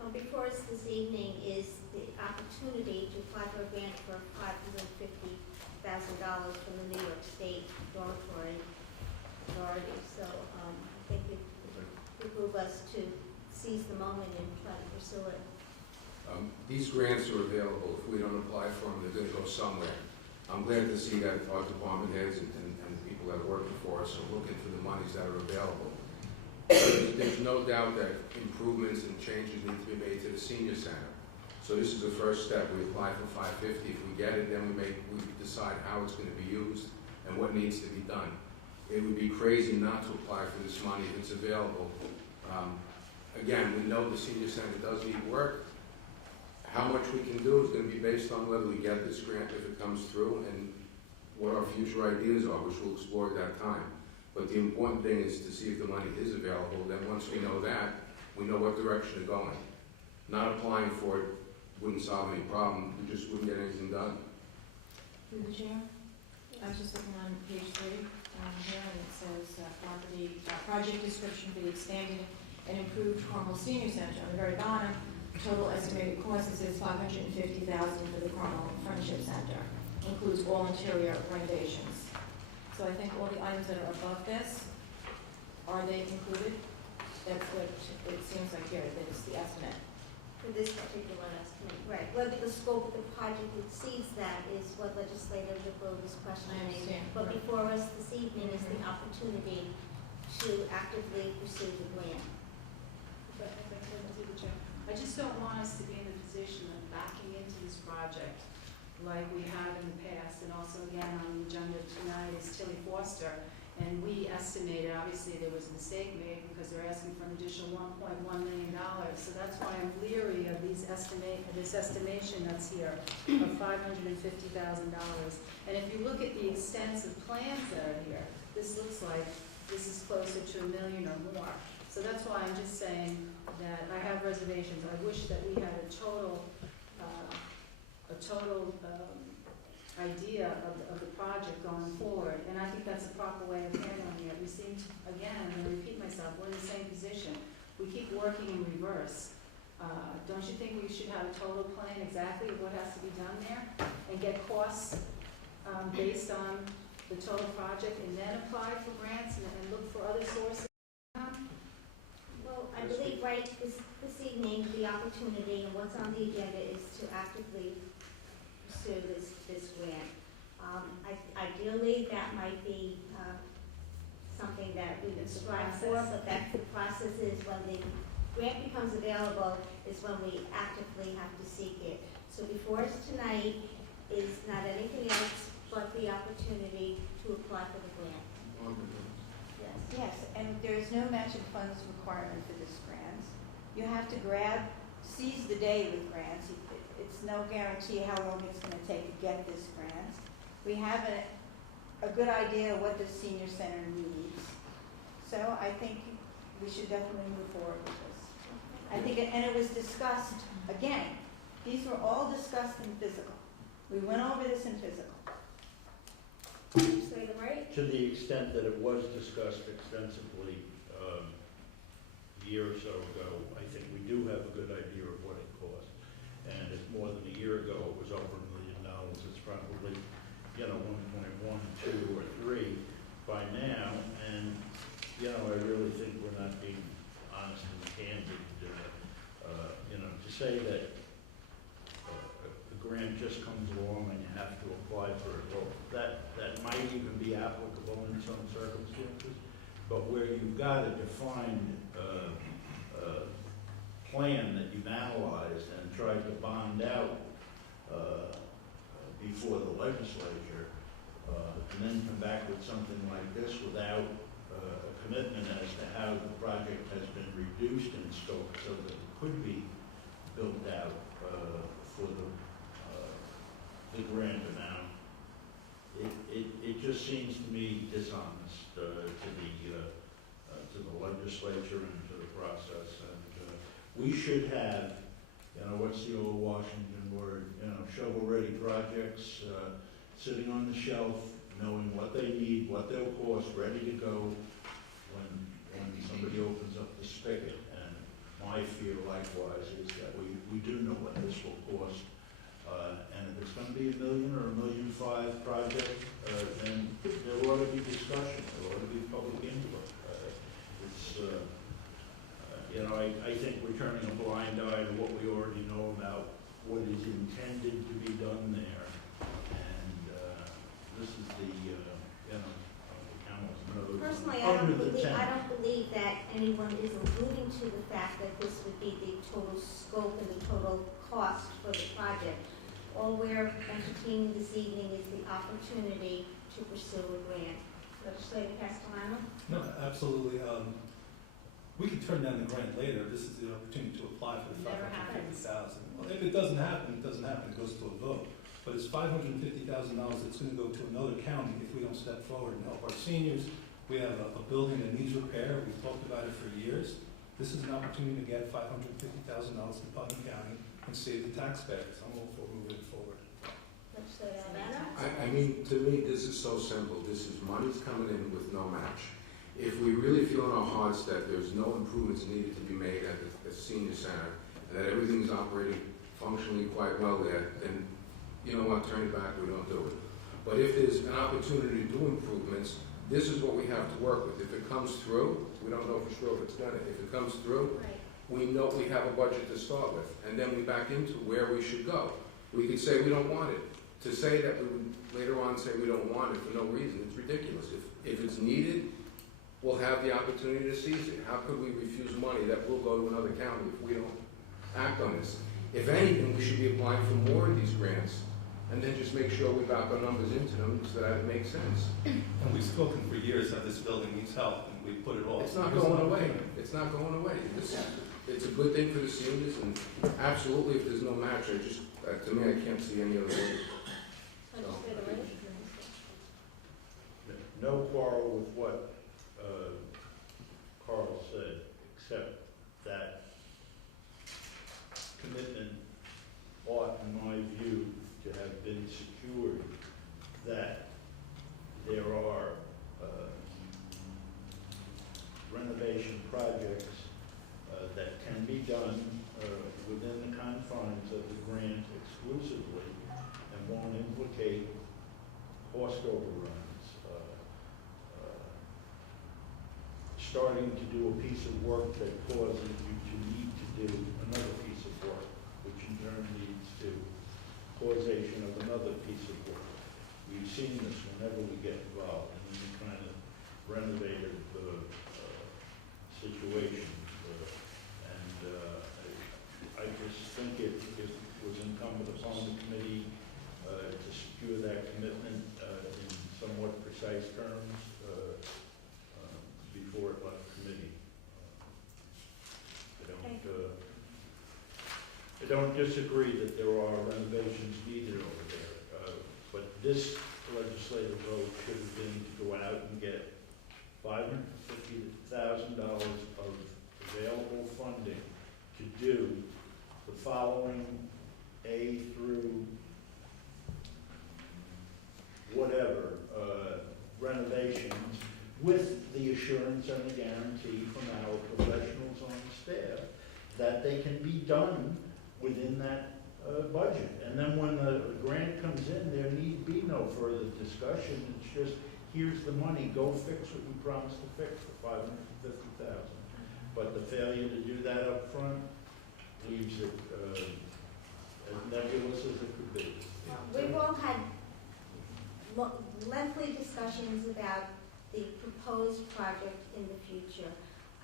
Well, before us this evening is the opportunity to apply for a grant for $550,000 from the New York State Dormitory Authority. So I think it would behoove us to seize the moment and try to pursue it. These grants are available. If we don't apply for them, they're going to go somewhere. I'm glad to see that our department heads and people that are working for us are looking for the monies that are available. There's no doubt that improvements and changes need to be made to the senior center. So this is the first step. We apply for $550,000. If we get it, then we decide how it's going to be used and what needs to be done. It would be crazy not to apply for this money if it's available. Again, we know the senior center does need work. How much we can do is going to be based on whether we get this grant, if it comes through, and what our future ideas are, which we'll explore at that time. But the important thing is to see if the money is available. Then once we know that, we know what direction to go in. Not applying for it wouldn't solve any problem. We just wouldn't get anything done. Through the chair, I was just looking on page 3 here, and it says project description for the expanded and improved Carmel Senior Center. On the very bottom, total estimated cost is $550,000 for the Carmel Friendship Center. Includes all interior renovations. So I think all the items that are above this, are they included? That's what it seems like here, that it's the estimate. For this particular estimate, right. Whether the scope of the project exceeds that is what Legislator DeBoe is questioning. I understand. But before us this evening is the opportunity to actively pursue the grant. I just don't want us to be in the position of backing into this project like we have in the past, and also again on the agenda tonight is Tilly Foster, and we estimated, obviously there was a mistake made because they're asking for an additional $1.1 million, so that's why I'm leery of this estimation that's here of $550,000. And if you look at the extensive plans that are here, this looks like this is closer to $1 million or more. So that's why I'm just saying that I have reservations. I wish that we had a total idea of the project going forward, and I think that's a proper way of handling it. We seem to, again, I'm going to repeat myself, we're in the same position. We keep working in reverse. Don't you think we should have a total plan exactly of what has to be done there, and get costs based on the total project, and then apply for grants and look for other sources? Well, I believe right this evening, the opportunity and what's on the agenda is to actively pursue this grant. Ideally, that might be something that we would strive for, but that the process is when the grant becomes available is when we actively have to seek it. So before us tonight is not anything else but the opportunity to apply for the grant. Yes, and there's no matching funds requirement for this grant. You have to seize the day with grants. It's no guarantee how long it's going to take to get this grant. We have a good idea of what the senior center needs. So I think we should definitely move forward with this. I think, and it was discussed, again, These were all discussed in physical. We went over this in physical. Legislator Wright? To the extent that it was discussed extensively a year or so ago, I think we do have a good idea of what it cost. And if more than a year ago it was over $1 million, it's probably, 1.1, 2, or 3 by now. And, I really think we're not being honest and candid. To say that a grant just comes along and you have to apply for it, well, that might even be applicable in some circumstances, but where you've got a defined plan that you've analyzed and tried to bond out before the legislature, and then come back with something like this without a commitment as to how the project has been reduced in scope so that it could be built out for the grant amount. It just seems to me dishonest to the legislature and to the process. And we should have, what's the old Washington word? Shovel-ready projects sitting on the shelf, knowing what they need, what they'll cost, ready to go when somebody opens up the spigot. And my fear likewise is that we do know what this will cost. And if it's going to be $1 million or $1.5 million project, then there ought to be discussion. There ought to be public input. I think we're turning a blind eye to what we already know about what is intended to be done there. And this is the camel's nose. Personally, under the tent. I don't believe that anyone is alluding to the fact that this would be the total scope and the total cost for the project. All we're entertaining this evening is the opportunity to pursue a grant. Legislator Castellano? No, absolutely. We can turn down the grant later. This is the opportunity to apply for the Never $550,000. Well, if it doesn't happen, it doesn't happen. It goes to a vote. But it's $550,000 that's going to go to another county if we don't step forward and help our seniors. We have a building that needs repair. We've talked about it for years. This is an opportunity to get $550,000 to Putnam County and save the taxpayers. I'm all for moving forward. Legislator Albano? I mean, to me, this is so simple. This is money's coming in with no match. If we really feel in our hearts that there's no improvements needed to be made at the senior center, and that everything's operating functionally quite well there, then, you know what, turn it back, we don't do it. But if there's an opportunity to do improvements, this is what we have to work with. If it comes through, we don't know for sure if it's done it. If it comes through, we know we have a budget to start with, and then we back into where we should go. We could say we don't want it. To say that we would later on say we don't want it for no reason, it's ridiculous. If it's needed, we'll have the opportunity to seize it. How could we refuse money that will go to another county if we don't act on this? If anything, we should be applying for more of these grants and then just make sure we back our numbers into them so that it makes sense. And we've spoken for years how this building needs help, and we put it all. It's not going away. It's not going away. It's a good thing for the seniors, and absolutely, if there's no match, to me, I can't see any other way. Legislator Wright? No quarrel with what Carl said, except that commitment ought, in my view, to have been secured, that there are renovation projects that can be done within the confines of the grant exclusively and won't implicate cost overruns. Starting to do a piece of work that causes you to need to do another piece of work, which in turn leads to causation of another piece of work. We've seen this whenever we get involved in any kind of renovative situation. I just think it was incumbent upon the committee to secure that commitment in somewhat precise terms before it left committee. I don't disagree that there are renovations needed over there, but this legislative vote should have been to go out and get $550,000 of available funding to do the following A through whatever, renovations with the assurance and the guarantee from our professionals on staff that they can be done within that budget. And then when the grant comes in, there need be no further discussion. It's just, here's the money, go fix what you promised to fix for $550,000. But the failure to do that up front leaves it as nebulous as it could be. We've all had lengthy discussions about the proposed project in the future.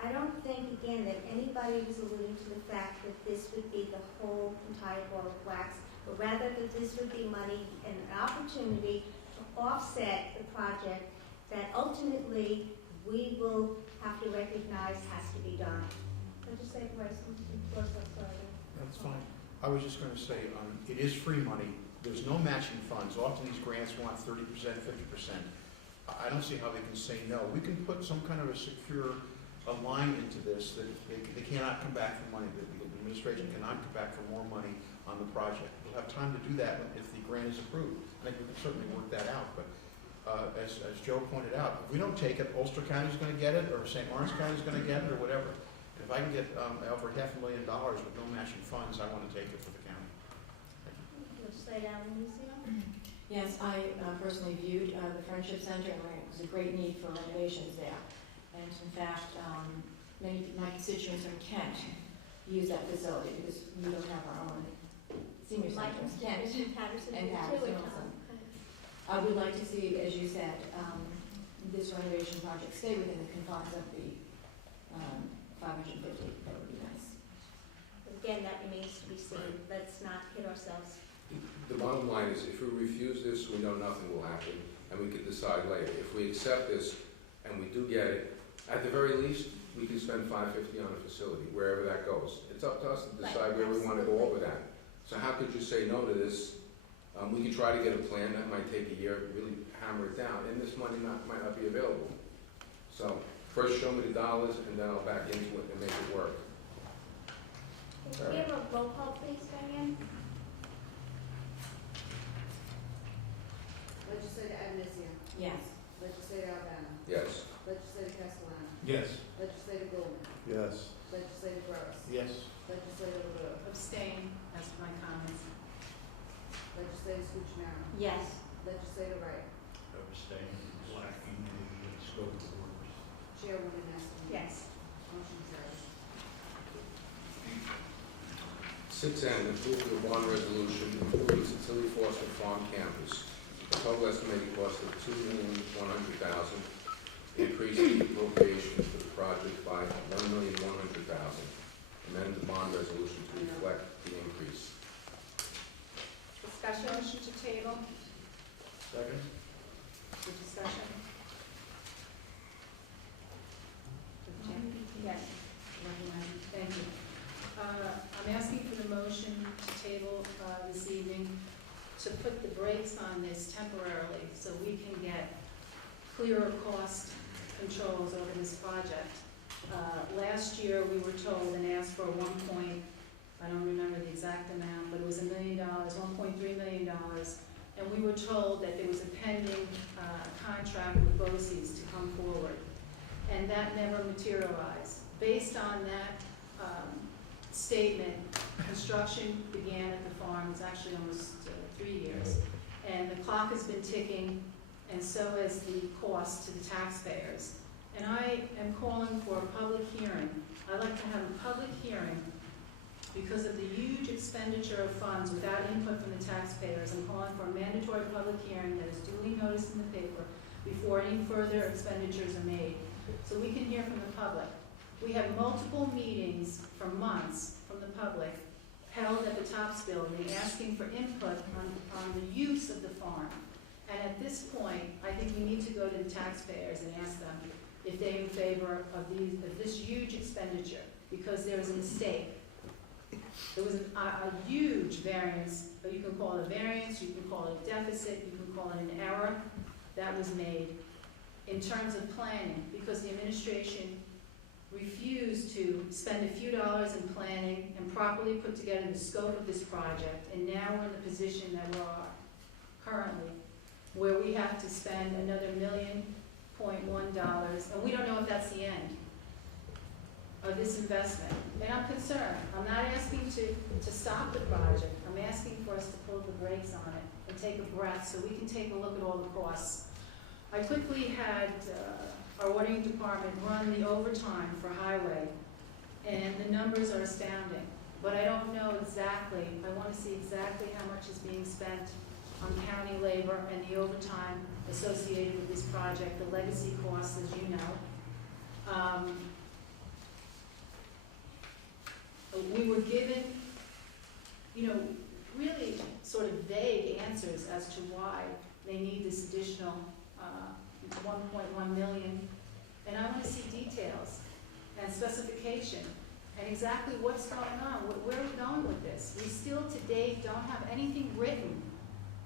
I don't think, again, that anybody was alluding to the fact that this would be the whole entire ball of wax, but rather that this would be money and an opportunity to offset the project that ultimately we will have to recognize has to be done. Legislator Rice, That's fine. I was just gonna say, it is free money. There's no matching funds. Often these grants want 30%, 50%. I don't see how they can say no. We can put some kind of a secure line into this that they cannot come back for money. The administration cannot come back for more money on the project. We'll have time to do that if the grant is approved. I think we can certainly work that out. But as Joe pointed out, if we don't take it, Ulster County's going to get it, or St. Lawrence County's going to get it, or whatever. If I can get over $500,000 with no matching funds, I want to take it for the county. Legislator Allen-Lucio? Yes, I personally viewed the Friendship Center, and there was a great need for renovations there. And in fact, many of my constituents from Kent use that facility because we don't have our own senior center. Kent and Patterson also. I would like to see, as you said, this renovation project stay within the confines of the 550. That would be nice. Again, that remains to be seen. Let's not hit ourselves. The bottom line is, if we refuse this, we know nothing will happen, and we can decide later. If we accept this, and we do get it, at the very least, we can spend $550 on a facility, wherever that goes. It's up to us to decide where we want to go over that. So how could you say no to this? We could try to get a plan that might take a year, really hammer it down, and this money might not be available. So first show me the dollars, and then I'll back into it and make it work. Can we have a roll call, please, Diane? Legislator Avenisia. Yes. Legislator Albano. Yes. Legislator Castellano. Yes. Legislator Goldman. Yes. Legislator Gross. Yes. Legislator LaRue. Abstain as to my comments. Legislator Scuccinero. Yes. Legislator Wright. Abstain, lacking the scope of work. Chairwoman Nestor. Yes. Motion carries. 6N, approve the bond resolution improvements to Tilly Foster Farm Campus. The total estimated cost of $2,100,000. Increase the appropriation for the project by $1,100,000. Amend the bond resolution to reflect the increase. Discussion. Motion to table. Second? For discussion. Yes. Thank you. I'm asking for the motion to table this evening to put the brakes on this temporarily so we can get clearer cost controls over this project. Last year, we were told and asked for I don't remember the exact amount, but it was $1 million, $1.3 million. And we were told that there was a pending contract with BOCES to come forward. And that never materialized. Based on that statement, construction began at the farm. It's actually almost 3 years. And the clock has been ticking, and so has the cost to the taxpayers. And I am calling for a public hearing. I'd like to have a public hearing because of the huge expenditure of funds without input from the taxpayers. I'm calling for a mandatory public hearing that is duly noticed in the paper before any further expenditures are made, so we can hear from the public. We have multiple meetings for months from the public held at the Tops Building asking for input on the use of the farm. And at this point, I think we need to go to the taxpayers and ask them if they're in favor of this huge expenditure, because there was a mistake. There was a huge variance, or you can call it a variance, you can call it a deficit, you can call it an error that was made in terms of planning, because the administration refused to spend a few dollars in planning and properly put together the scope of this project, and now we're in the position that we are currently, where we have to spend another $1.1 million, and we don't know if that's the end of this investment. And I'm concerned. I'm not asking to stop the project. I'm asking for us to pull the brakes on it and take a breath so we can take a look at all the costs. I quickly had our auditing department run the overtime for highway, and the numbers are astounding. But I don't know exactly. I want to see exactly how much is being spent on county labor and the overtime associated with this project, the legacy costs, as you know. We were given, really sort of vague answers as to why they need this additional $1.1 million. And I want to see details and specification and exactly what's going on, where are we going with this. We still to date don't have anything written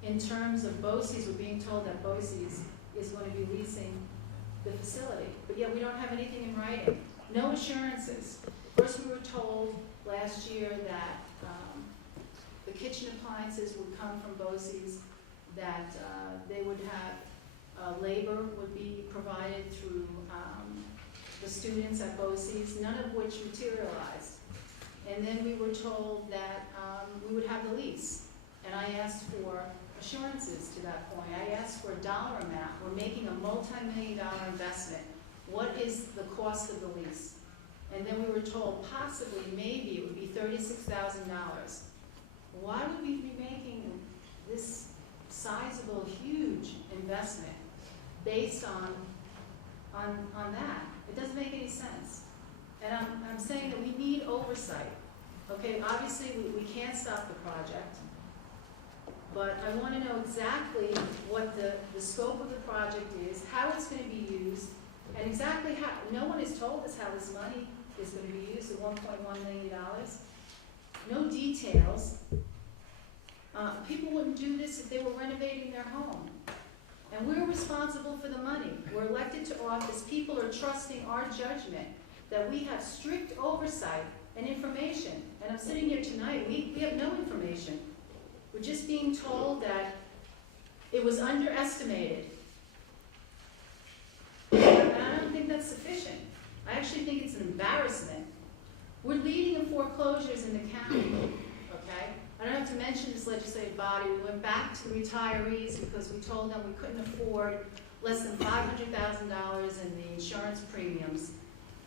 in terms of BOCES. We're being told that BOCES is going to be leasing the facility, but yet we don't have anything in writing. No assurances. First we were told last year that the kitchen appliances would come from BOCES, that they would have labor would be provided through the students at BOCES, none of which materialized. And then we were told that we would have the lease. And I asked for assurances to that point. I asked for a dollar amount. We're making a multi-million-dollar investment. What is the cost of the lease? And then we were told possibly, maybe it would be $36,000. Why would we be making this sizable, huge investment based on that? It doesn't make any sense. And I'm saying that we need oversight. Okay, obviously we can't stop the project, but I want to know exactly what the scope of the project is, how it's going to be used, and exactly how. No one has told us how this money is going to be used, the $1.1 million. No details. People wouldn't do this if they were renovating their home. And we're responsible for the money. We're elected to office. People are trusting our judgment that we have strict oversight and information. And I'm sitting here tonight, we have no information. We're just being told that it was underestimated. And I don't think that's sufficient. I actually think it's an embarrassment. We're leading in foreclosures in the county, okay? I don't have to mention this legislative body. We went back to the retirees because we told them we couldn't afford less than $500,000 in the insurance premiums.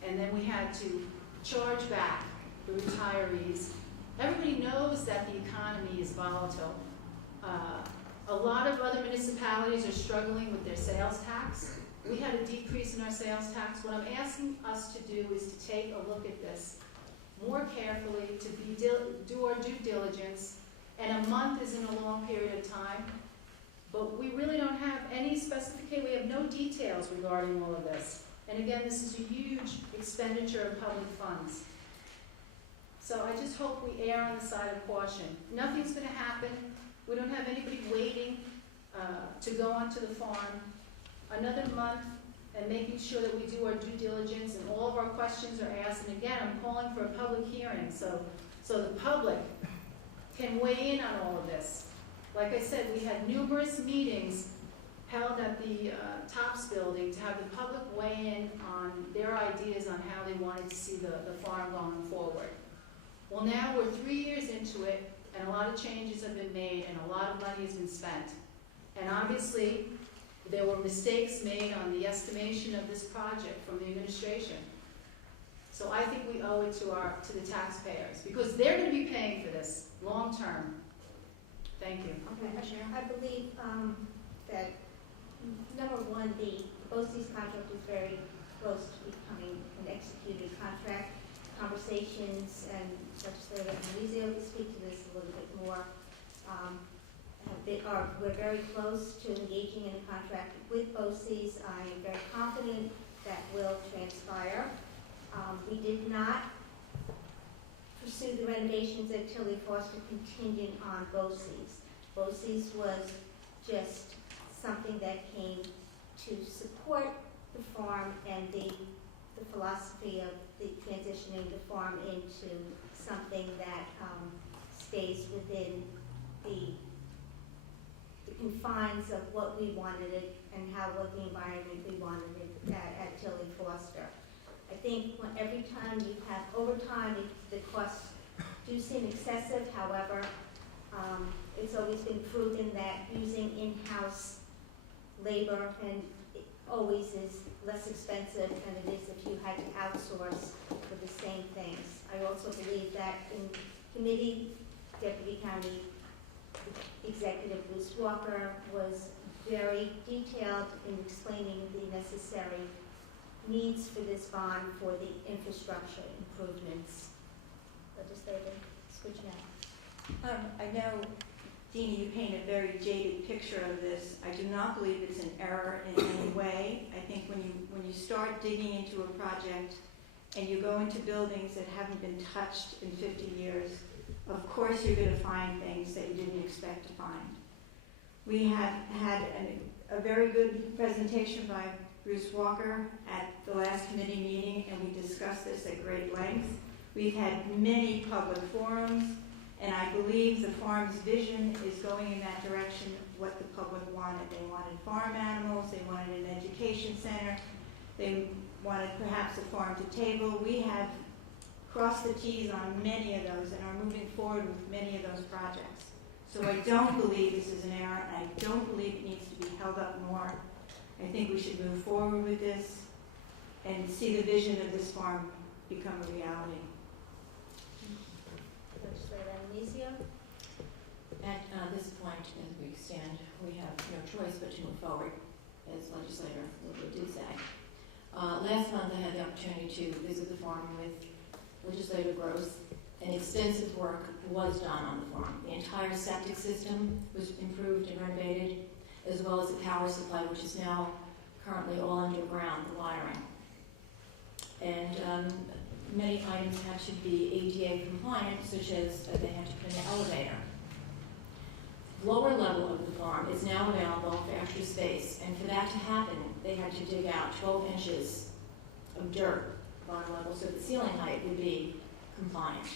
And then we had to charge back the retirees. Everybody knows that the economy is volatile. A lot of other municipalities are struggling with their sales tax. We had a decrease in our sales tax. What I'm asking us to do is to take a look at this more carefully, to do our due diligence, and a month isn't a long period of time, but we really don't have any specification. We have no details regarding all of this. And again, this is a huge expenditure of public funds. So I just hope we err on the side of caution. Nothing's going to happen. We don't have anybody waiting to go onto the farm. Another month, and making sure that we do our due diligence and all of our questions are asked. And again, I'm calling for a public hearing so the public can weigh in on all of this. Like I said, we had numerous meetings held at the Tops building to have the public weigh in on their ideas on how they wanted to see the farm going forward. Well, now we're 3 years into it, and a lot of changes have been made, and a lot of money has been spent. And obviously, there were mistakes made on the estimation of this project from the administration. So I think we owe it to the taxpayers, because they're going to be paying for this long term. Thank you. Okay, I believe that, number one, the BOCES contract is very close to becoming an executed contract. Conversations and Legislator Louizio will speak to this a little bit more. We're very close to engaging in a contract with BOCES. I am very confident that will transpire. We did not pursue the renovations at Tilly Foster contingent on BOCES. BOCES was just something that came to support the farm and the the philosophy of the transitioning the farm into something that stays within the confines of what we wanted it and what the environment we wanted it at Tilly Foster. I think every time you have overtime, the costs do seem excessive. However, it's always been proven that using in-house labor always is less expensive than it is if you had to outsource for the same things. I also believe that in committee, Deputy County Executive Bruce Walker was very detailed in explaining the necessary needs for this bond for the infrastructure improvements. Legislator, switch now. I know, Deanie, you paint a very jaded picture of this. I do not believe it's an error in any way. I think when you start digging into a project and you go into buildings that haven't been touched in 50 years, of course you're going to find things that you didn't expect to find. We have had a very good presentation by Bruce Walker at the last committee meeting, and we discussed this at great length. We've had many public forums, and I believe the farm's vision is going in that direction, what the public wanted. They wanted farm animals, they wanted an education center, they wanted perhaps a farm to table. We have crossed the T's on many of those and are moving forward with many of those projects. So I don't believe this is an error, and I don't believe it needs to be held up more. I think we should move forward with this and see the vision of this farm become a reality. Legislator Anunzio? At this point, as we stand, we have no choice but to move forward, as Legislator Lilly did say. Last month, I had the opportunity to visit the farm with Legislator Gross, and extensive work was done on the farm. The entire septic system was improved and renovated, as well as the power supply, which is now currently all underground, the wiring. And many items had to be ADA compliant, such as they had to put in an elevator. Lower level of the farm is now available for extra space, and for that to happen, they had to dig out 12 inches of dirt bottom level so the ceiling height would be compliant.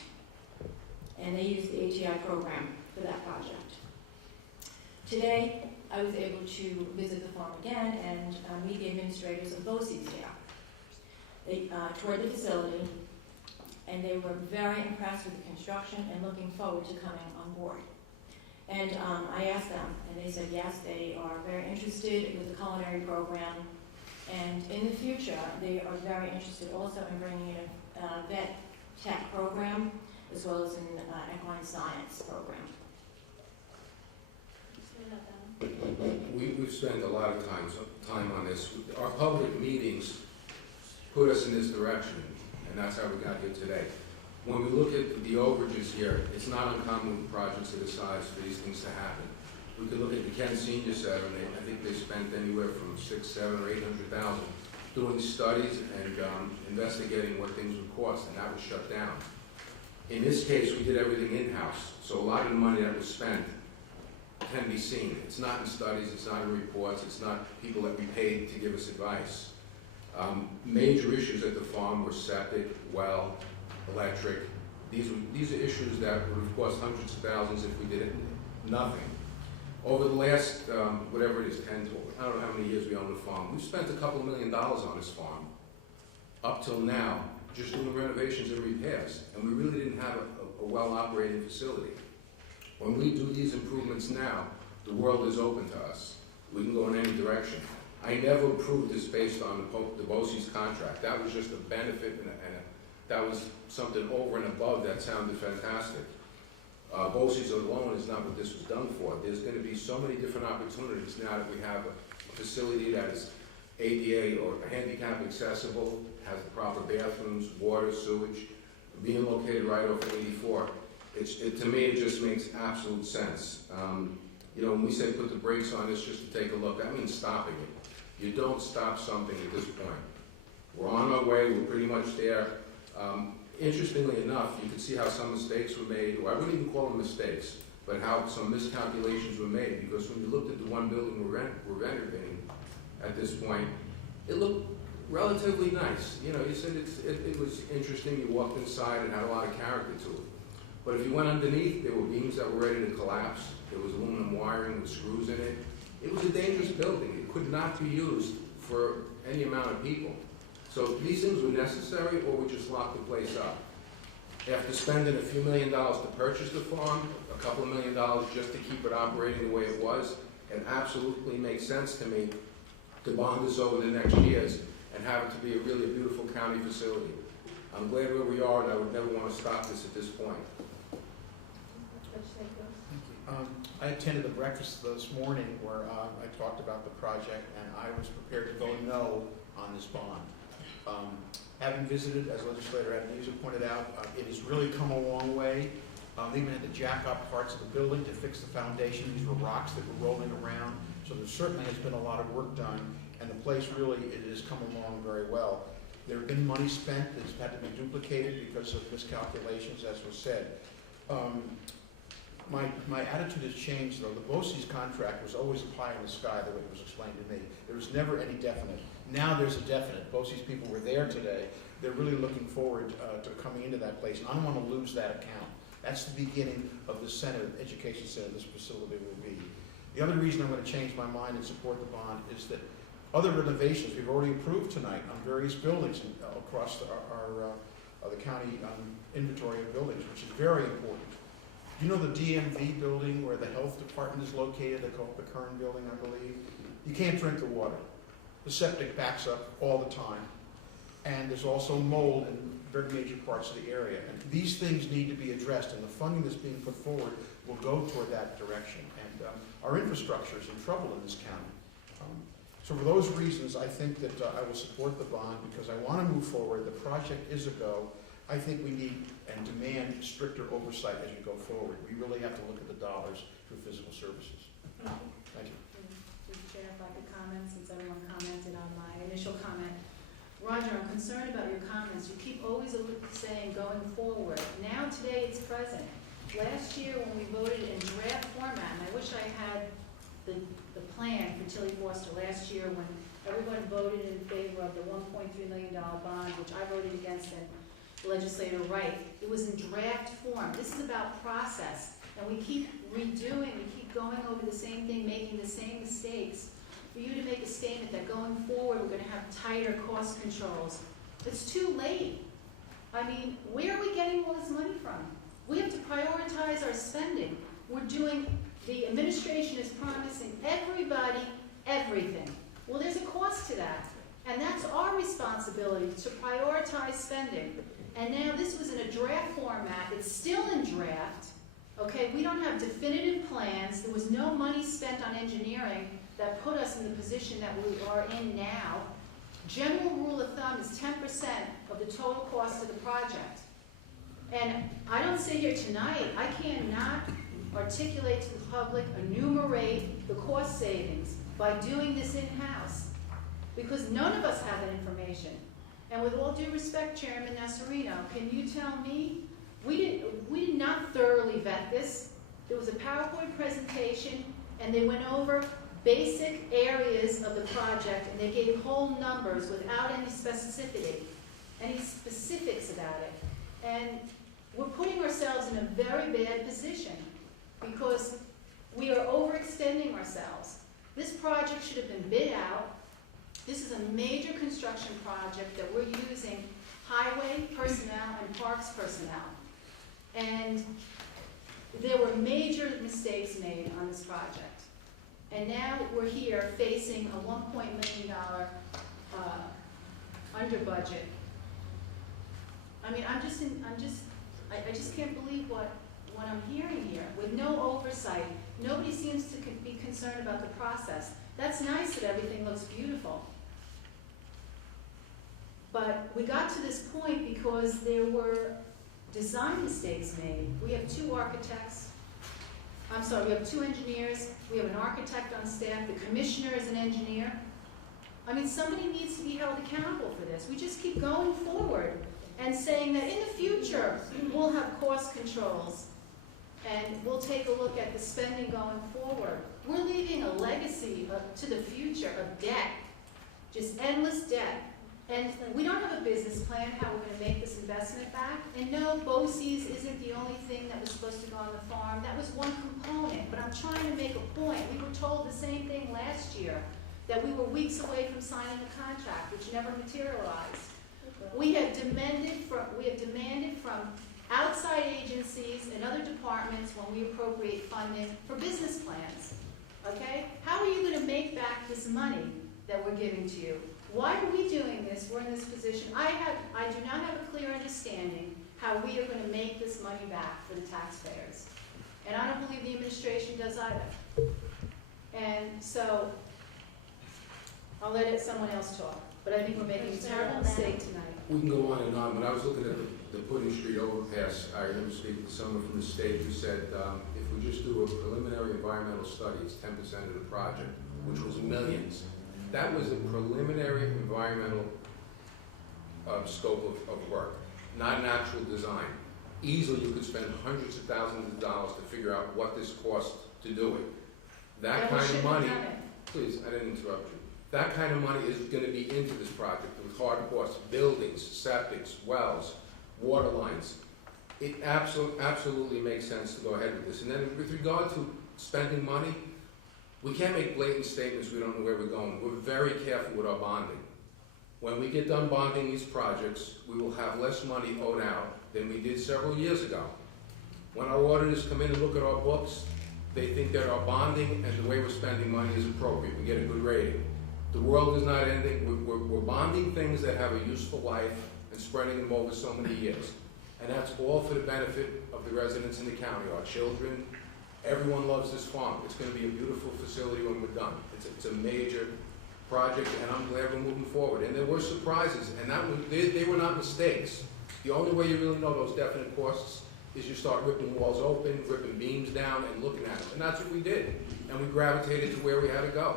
And they used the ATI program for that project. Today, I was able to visit the farm again and meet the administrators of BOCES there. They toured the facility, and they were very impressed with the construction and looking forward to coming on board. And I asked them, and they said yes, they are very interested with the culinary program, and in the future, they are very interested also in bringing in a vet tech program, as well as an equine science program. We've spent a lot of time on this. Our public meetings put us in this direction, and that's how we got here today. When we look at the overages here, it's not uncommon with projects of this size for these things to happen. We could look at the Kent Senior Center, and I think they spent anywhere from $600,000, $700,000 or $800,000 doing studies and investigating what things would cost, and that was shut down. In this case, we did everything in-house, so a lot of the money that was spent can be seen. It's not in studies, it's not in reports, it's not people that we paid to give us advice. Major issues at the farm were septic, well, electric. These are issues that would have cost hundreds of thousands if we did nothing. Over the last, whatever it is, 10 to, I don't know how many years we own the farm, we've spent a couple $1 million on this farm. Up till now, just doing renovations and repairs, and we really didn't have a well-operating facility. When we do these improvements now, the world is open to us. We can go in any direction. I never approved this based on the BOCES contract. That was just a benefit, and that was something over and above that sounded fantastic. BOCES alone is not what this was done for. There's going to be so many different opportunities now that we have a facility that is ADA or handicap accessible, has the proper bathrooms, water, sewage, being located right over 84. To me, it just makes absolute sense. You know, when we say put the brakes on this just to take a look, that means stopping it. You don't stop something at this point. We're on our way, we're pretty much there. Interestingly enough, you can see how some mistakes were made, or I wouldn't even call them mistakes, but how some miscalculations were made, because when you looked at the one building we're renovating at this point, it looked Relatively nice. You know, you said it was interesting. You walked inside and had a lot of character to it. But if you went underneath, there were beams that were ready to collapse. There was aluminum wiring with screws in it. It was a dangerous building. It could not be used for any amount of people. So these things were necessary, or we just locked the place up. After spending a few $1 million to purchase the farm, a couple of $1 million just to keep it operating the way it was, it absolutely makes sense to me to bond this over the next years and have it to be a really beautiful county facility. I'm glad where we are, and I would never want to stop this at this point. I attended the breakfast this morning where I talked about the project, and I was prepared to vote no on this bond. Having visited, as Legislator Adenusa pointed out, it has really come a long way. They even had to jack up parts of the building to fix the foundation. These were rocks that were rolling around. So there certainly has been a lot of work done, and the place really, it has come along very well. There have been money spent that's had to be duplicated because of miscalculations, as was said. My attitude has changed, though. The BOCES contract was always pie in the sky, the way it was explained to me. There was never any definite. Now there's a definite. BOCES people were there today. They're really looking forward to coming into that place. I don't want to lose that account. That's the beginning of the center, education center this facility will be. The other reason I'm going to change my mind and support the bond is that other renovations we've already approved tonight on various buildings across the county inventory of buildings, which is very important. You know the DMV building where the health department is located, the Kern building, I believe? You can't drink the water. The septic backs up all the time. And there's also mold in very major parts of the area. And these things need to be addressed, and the funding that's being put forward will go toward that direction. And our infrastructure is in trouble in this county. So for those reasons, I think that I will support the bond because I want to move forward. The project is a go. I think we need and demand stricter oversight as we go forward. We really have to look at the dollars for physical services. Thank you. Mr. Chair, if I could comment, since everyone commented on my initial comment. Roger, I'm concerned about your comments. You keep always saying going forward. Now today it's present. Last year when we voted in draft format, and I wish I had the plan for Tilly Foster last year when everyone voted in favor of the $1.3 million bond, which I voted against and Legislator Wright. It was in draft form. This is about process. And we keep redoing, we keep going over the same thing, making the same mistakes. For you to make a statement that going forward we're going to have tighter cost controls, it's too late. I mean, where are we getting all this money from? We have to prioritize our spending. The administration is promising everybody everything. Well, there's a cost to that. And that's our responsibility to prioritize spending. And now this was in a draft format. It's still in draft. Okay, we don't have definitive plans. There was no money spent on engineering that put us in the position that we are in now. General rule of thumb is 10% of the total cost of the project. And I don't sit here tonight, I cannot articulate to the public, enumerate the cost savings by doing this in-house, because none of us have that information. And with all due respect, Chairman Nasarino, can you tell me, we did not thoroughly vet this. There was a PowerPoint presentation, and they went over basic areas of the project, and they gave whole numbers without any specificity, any specifics about it. And we're putting ourselves in a very bad position because we are overextending ourselves. This project should have been bid out. This is a major construction project that we're using highway personnel and parks personnel. And there were major mistakes made on this project. And now we're here facing a $1 million under budget. I mean, I just can't believe what I'm hearing here. With no oversight, nobody seems to be concerned about the process. That's nice that everything looks beautiful. But we got to this point because there were design mistakes made. We have two architects. I'm sorry, we have two engineers. We have an architect on staff. The commissioner is an engineer. I mean, somebody needs to be held accountable for this. We just keep going forward and saying that in the future, we'll have cost controls and we'll take a look at the spending going forward. We're leaving a legacy to the future of debt, just endless debt. And we don't have a business plan, how we're gonna make this investment back. And no, BOCES isn't the only thing that was supposed to go on the farm. That was one component, but I'm trying to make a point. We were told the same thing last year, that we were weeks away from signing the contract, which never materialized. We have demanded from outside agencies and other departments when we appropriate funding for business plans, okay? How are you gonna make back this money that we're giving to you? Why are we doing this? We're in this position. I do not have a clear understanding how we are going to make this money back for the taxpayers. And I don't believe the administration does either. And so, I'll let someone else talk. But I think we're making a terrible mistake tonight. We can go on and on. When I was looking at the Pudding Street overpass, I remember speaking to someone from the state who said, if we just do a preliminary environmental study, it's 10% of the project, which was millions. That was a preliminary environmental scope of work, not an actual design. Easily, you could spend hundreds of thousands of dollars to figure out what this cost to do it. That kind of money, please, I didn't interrupt you. That kind of money is going to be into this project with hard costs, buildings, septics, wells, water lines. It absolutely makes sense to go ahead with this. And then with regard to spending money, we can't make blatant statements we don't know where we're going. We're very careful with our bonding. When we get done bonding these projects, we will have less money owed out than we did several years ago. When our auditors come in and look at our books, they think that our bonding and the way we're spending money is appropriate. We get a good rating. The world is not ending. We're bonding things that have a useful life and spreading them over so many years. And that's all for the benefit of the residents in the county, our children. Everyone loves this farm. It's going to be a beautiful facility when we're done. It's a major project, and I'm glad we're moving forward. And there were surprises, and they were not mistakes. The only way you really know those definite costs is you start ripping walls open, ripping beams down, and looking at them. And that's what we did. And we gravitated to where we had to go.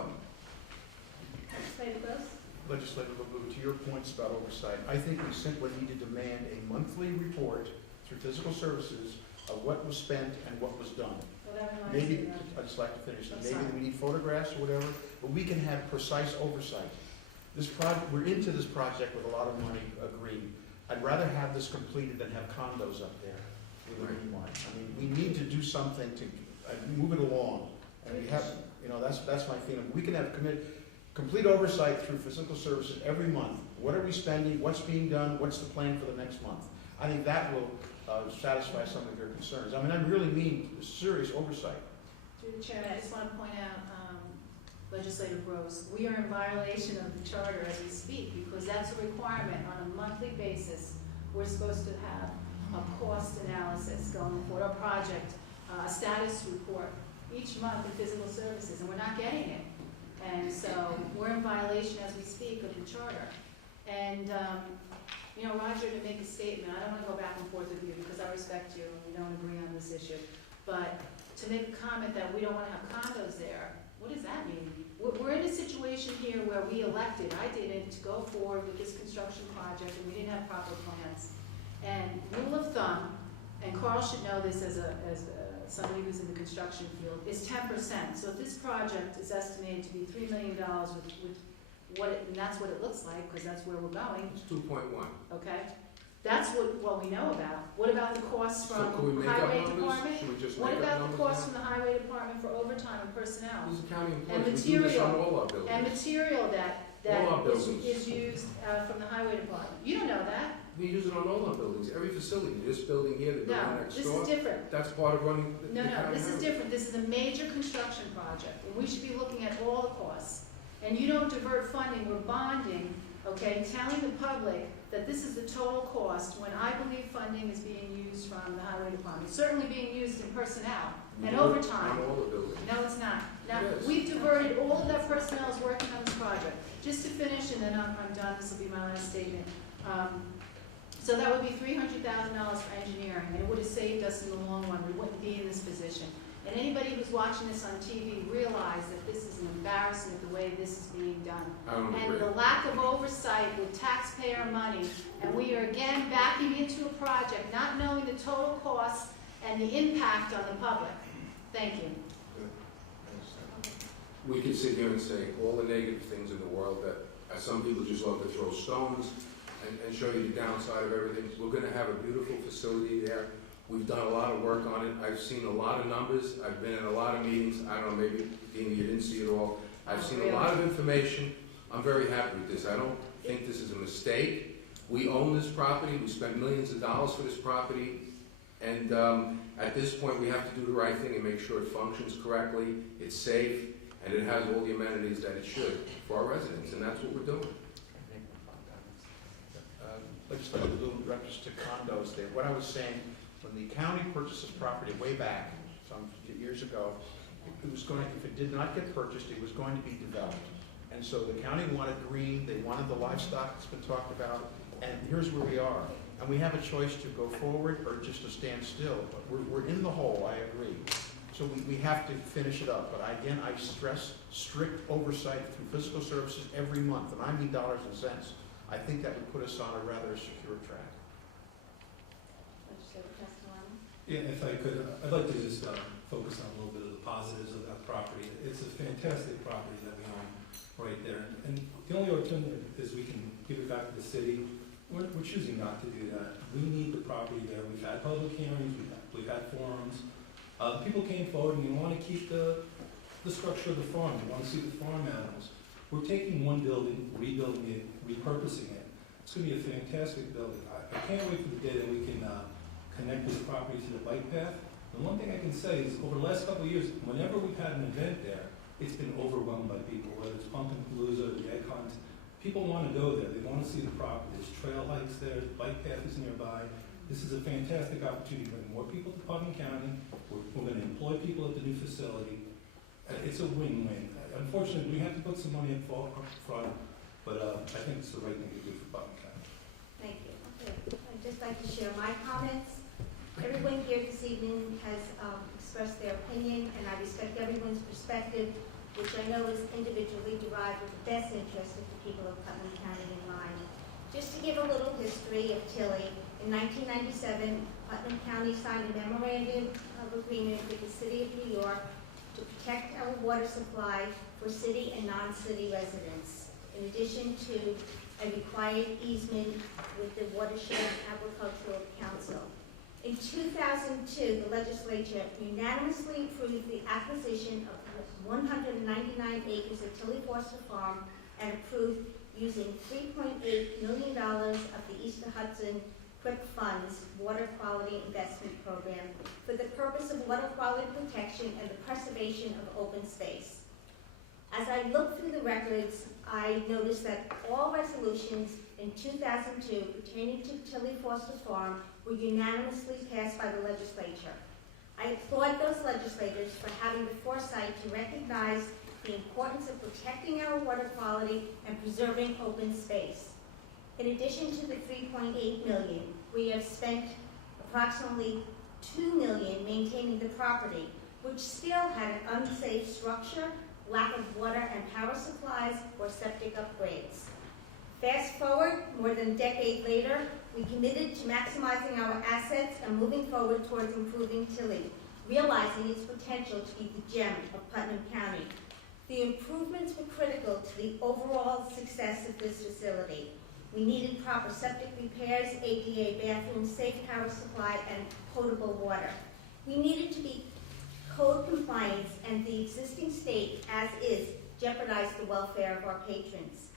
Legislator LeBou, to your points about oversight, I think we simply need to demand a monthly report through physical services of what was spent and what was done. Maybe, I'd just like to finish, maybe we need photographs or whatever, but we can have precise oversight. This project, we're into this project with a lot of money agreed. I'd rather have this completed than have condos up there with a green line. I mean, we need to do something to move it along. And we have, that's my feeling. We can have complete oversight through physical services every month. What are we spending? What's being done? What's the plan for the next month? I think that will satisfy some of your concerns. I mean, I really mean serious oversight. Through the chair, I just want to point out, Legislator Gross, we are in violation of the charter as we speak because that's a requirement on a monthly basis. We're supposed to have a cost analysis going forward, a project, a status report each month in physical services, and we're not getting it. And so we're in violation as we speak of the charter. And Roger, to make a statement, I don't want to go back and forth with you because I respect you and we don't agree on this issue, but to make a comment that we don't want to have condos there, what does that mean? We're in a situation here where we elected, I didn't, to go forward with this construction project and we didn't have proper plans. And rule of thumb, and Carl should know this as somebody who's in the construction field, is 10%. So if this project is estimated to be $3 million with and that's what it looks like, because that's where we're going. It's 2.1. Okay? That's what we know about. What about the costs from So highway department? Should we just What make up about the numbers costs now? from the highway department for overtime and personnel? These are county And employees. We do this on all our material, buildings. and material that All our buildings. is used from the highway department. You don't know that. We use it on all our buildings, every facility. This building here, the building No, next this door. is different. That's part of running the No, county this is highway. different. This is a major construction project, and we should be looking at all the costs. And you don't divert funding, we're bonding, okay, telling the public that this is the total cost when I believe funding is being used from the highway department. It's certainly being used in personnel and overtime. On all the buildings. No, it's not. Now, It is. we've diverted, all of that personnel is working on this project. Just to finish, and then I'm done, this will be my last statement. So that would be $300,000 for engineering, and it would have saved us in the long run. We wouldn't be in this position. And anybody who's watching this on TV realize that this is an embarrassment the way this is being done. I don't And agree. the lack of oversight with taxpayer money, and we are again backing into a project, not knowing the total cost and the impact on the public. Thank you. We could sit here and say all the negative things in the world that Some people just love to throw stones and show you the downside of everything. We're gonna have a beautiful facility there. We've done a lot of work on it. I've seen a lot of numbers. I've been in a lot of meetings. I don't know, maybe, Dina, you didn't see it all. I've seen a lot of information. I'm very happy with this. I don't think this is a mistake. We own this property. We spent millions of dollars for this property. And at this point, we have to do the right thing and make sure it functions correctly, it's safe, and it has all the amenities that it should for our residents, and that's what we're doing. Legislative little reference to condos there. What I was saying, when the county purchased this property way back, some years ago, it was going, if it did not get purchased, it was going to be developed. And so the county wanted green, they wanted the livestock that's been talked about, and here's where we are. And we have a choice to go forward or just to stand still. But we're in the hole, I agree. So we have to finish it up. But again, I stress strict oversight through fiscal services every month, and I mean dollars and cents. I think that would put us on a rather secure track. Yeah, if I could, I'd like to just focus on a little bit of the positives of that property. It's a fantastic property that we own right there. And the only alternative is we can give it back to the city. We're choosing not to do that. We need the property there. We've had public hearings, we've had forums. People came forward and they want to keep the structure of the farm. They want to see the farm animals. We're taking one building, rebuilding it, repurposing it. It's going to be a fantastic building. I can't wait for the day that we can connect this property to the bike path. The one thing I can say is over the last couple of years, whenever we've had an event there, it's been overwhelmed by people, whether it's Pumpkin Palooza or the Egg Hunt. People want to go there. They want to see the property. There's trail hikes there. The bike path is nearby. This is a fantastic opportunity to bring more people to Putnam County. We're going to employ people at the new facility. It's a win-win. Unfortunately, we have to put some money up front, but I think it's the right thing to do for Putnam County. Thank you. Okay. I'd just like to share my comments. Everyone here this evening has expressed their opinion, and I respect everyone's perspective, which I know is individually derived with the best interest of the people of Putnam County in mind. Just to give a little history of Tilly, in 1997, Putnam County signed a memorandum of agreement with the City of New York to protect our water supply for city and non-city residents, in addition to a required easement with the Watershed Agricultural Council. In 2002, the legislature unanimously approved the acquisition of 199 acres of Tilly Foster Farm and approved using $3.8 million of the East Hudson QUIP Fund's Water Quality Investment Program for the purpose of water quality protection and the preservation of open space. As I looked through the records, I noticed that all resolutions in 2002 pertaining to Tilly Foster Farm were unanimously passed by the legislature. I applaud those legislators for having the foresight to recognize the importance of protecting our water quality and preserving open space. In addition to the $3.8 million, we have spent approximately $2 million maintaining the property, which still had an unsafe structure, lack of water and power supplies, or septic upgrades. Fast forward, more than a decade later, we committed to maximizing our assets and moving forward towards improving Tilly, realizing its potential to be the gem of Putnam County. The improvements were critical to the overall success of this facility. We needed proper septic repairs, ADA bathrooms, safe power supply, and potable water. We needed to be code compliance, and the existing state, as is, jeopardized the welfare of our patrons.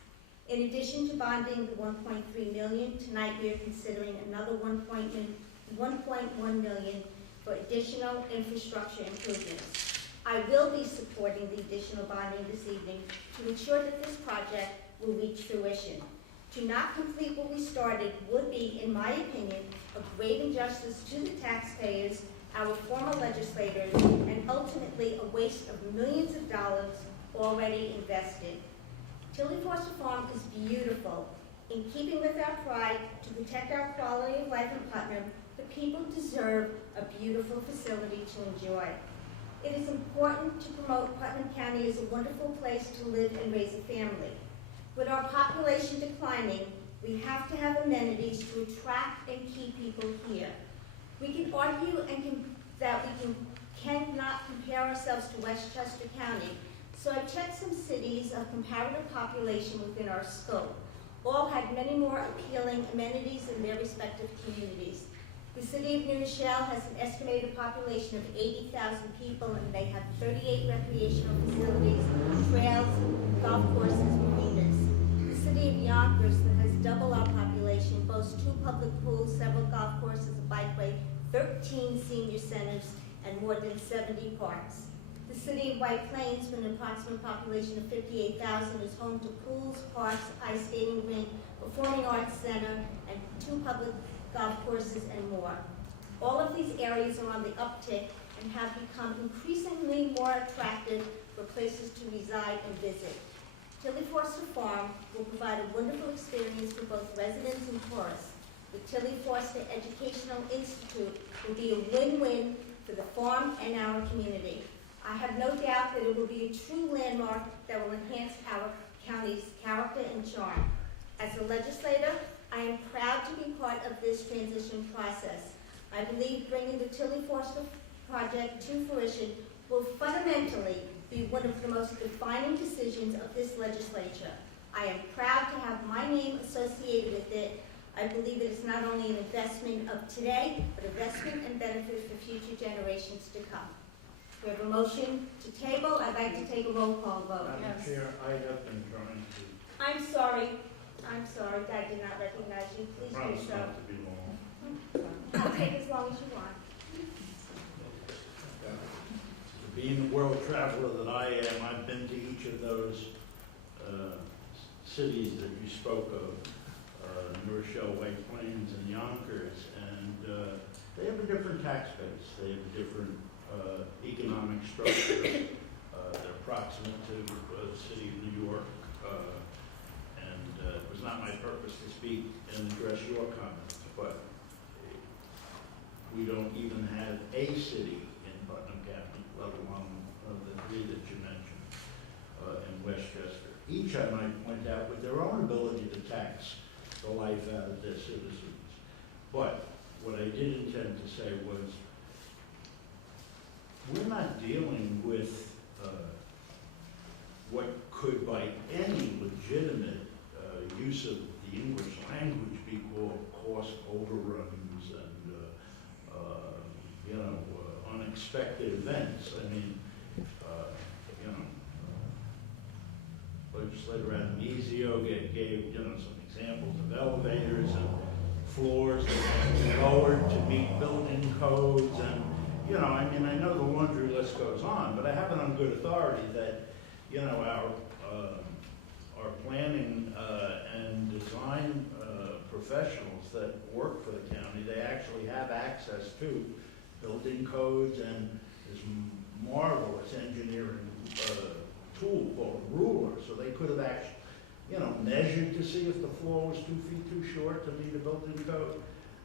In addition to bonding the $1.3 million, tonight we are considering another $1.1 million for additional infrastructure improvements. I will be supporting the additional bonding this evening to ensure that this project will reach fruition. To not complete what we started would be, in my opinion, a grave injustice to the taxpayers, our former legislators, and ultimately a waste of millions of dollars already invested. Tilly Foster Farm is beautiful. In keeping with our pride to protect our quality of life in Putnam, the people deserve a beautiful facility to enjoy. It is important to promote Putnam County as a wonderful place to live and raise a family. With our population declining, we have to have amenities to attract and keep people here. We can argue that we cannot compare ourselves to Westchester County. So I checked some cities of comparative population within our scope. All had many more appealing amenities in their respective communities. The city of New Rochelle has an estimated population of 80,000 people, and they have 38 recreational facilities, trails, golf courses, marinas. The city of Yonkers, that has double our population, boasts 2 public pools, several golf courses, a bikeway, 13 senior centers, and more than 70 parks. The city of White Plains, with an approximate population of 58,000, is home to pools, parks, ice skating rink, performing arts center, and 2 public golf courses and more. All of these areas are on the uptick and have become increasingly more attractive for places to reside and visit. Tilly Forster Farm will provide a wonderful experience for both residents and tourists. The Tilly Forster Educational Institute will be a win-win for the farm and our community. I have no doubt that it will be a true landmark that will enhance our county's character and charm. As a legislator, I am proud to be part of this transition process. I believe bringing the Tilly Forster project to fruition will fundamentally be one of the most defining decisions of this legislature. I am proud to have my name associated with it. I believe it is not only an investment of today, but investment and benefit for future generations to come. We have a motion to table. I'd like to take a roll call vote. Madam Chair, I have been trying to, I'm sorry. I did not recognize you. Please do promise so. not to be long. I'll take as long as you want. Being the world traveler that I am, I've been to each of those cities that you spoke of, New Rochelle, White Plains, and Yonkers, and they have a different tax base. They have a different economic structure. They're proximate to the city of New York, and it was not my purpose to speak and address your comments, but we don't even have a city in Putnam County, let alone the 3 that you mentioned in Westchester. Each, I might point out, with their own ability to tax the life out of their citizens. But what I did intend to say was, we're not dealing with what could, by any legitimate use of the English language, be called cost overruns and unexpected events. I mean, Legislator Atanasio gave some examples of elevators and floors that have been lowered to meet building codes, and I know the laundry list goes on, but I have it on good authority that our planning and design professionals that work for the county, they actually have access to building codes and this marvelous engineering tool called a ruler. So they could have actually, measured to see if the floor was 2 feet too short to meet a building code.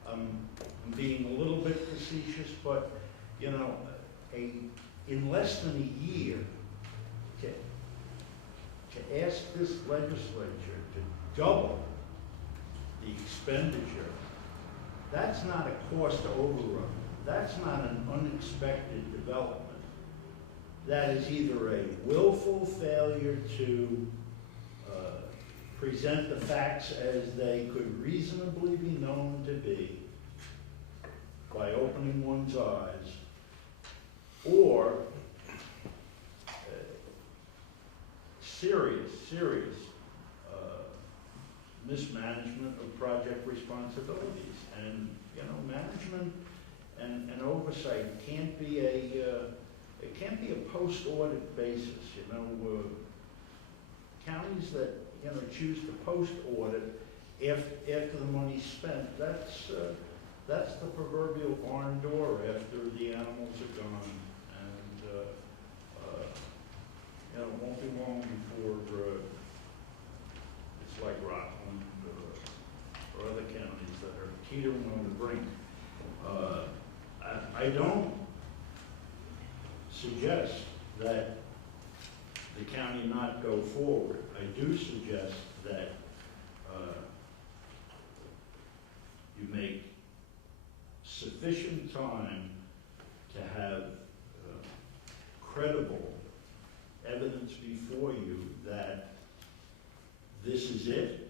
I'm being a little bit facetious, but in less than a year, to ask this legislature to double the expenditure, that's not a cost overrun. That's not an unexpected development. That is either a willful failure to present the facts as they could reasonably be known to be by opening one's eyes, or serious mismanagement of project responsibilities. And management and oversight can't be a post-audit basis. Counties that choose to post-audit after the money's spent, that's the proverbial barn door after the animals are gone. And it won't be long before it's like Rockland or other counties that are teetering on the brink. I don't suggest that the county not go forward. I do suggest that you make sufficient time to have credible evidence before you that this is it.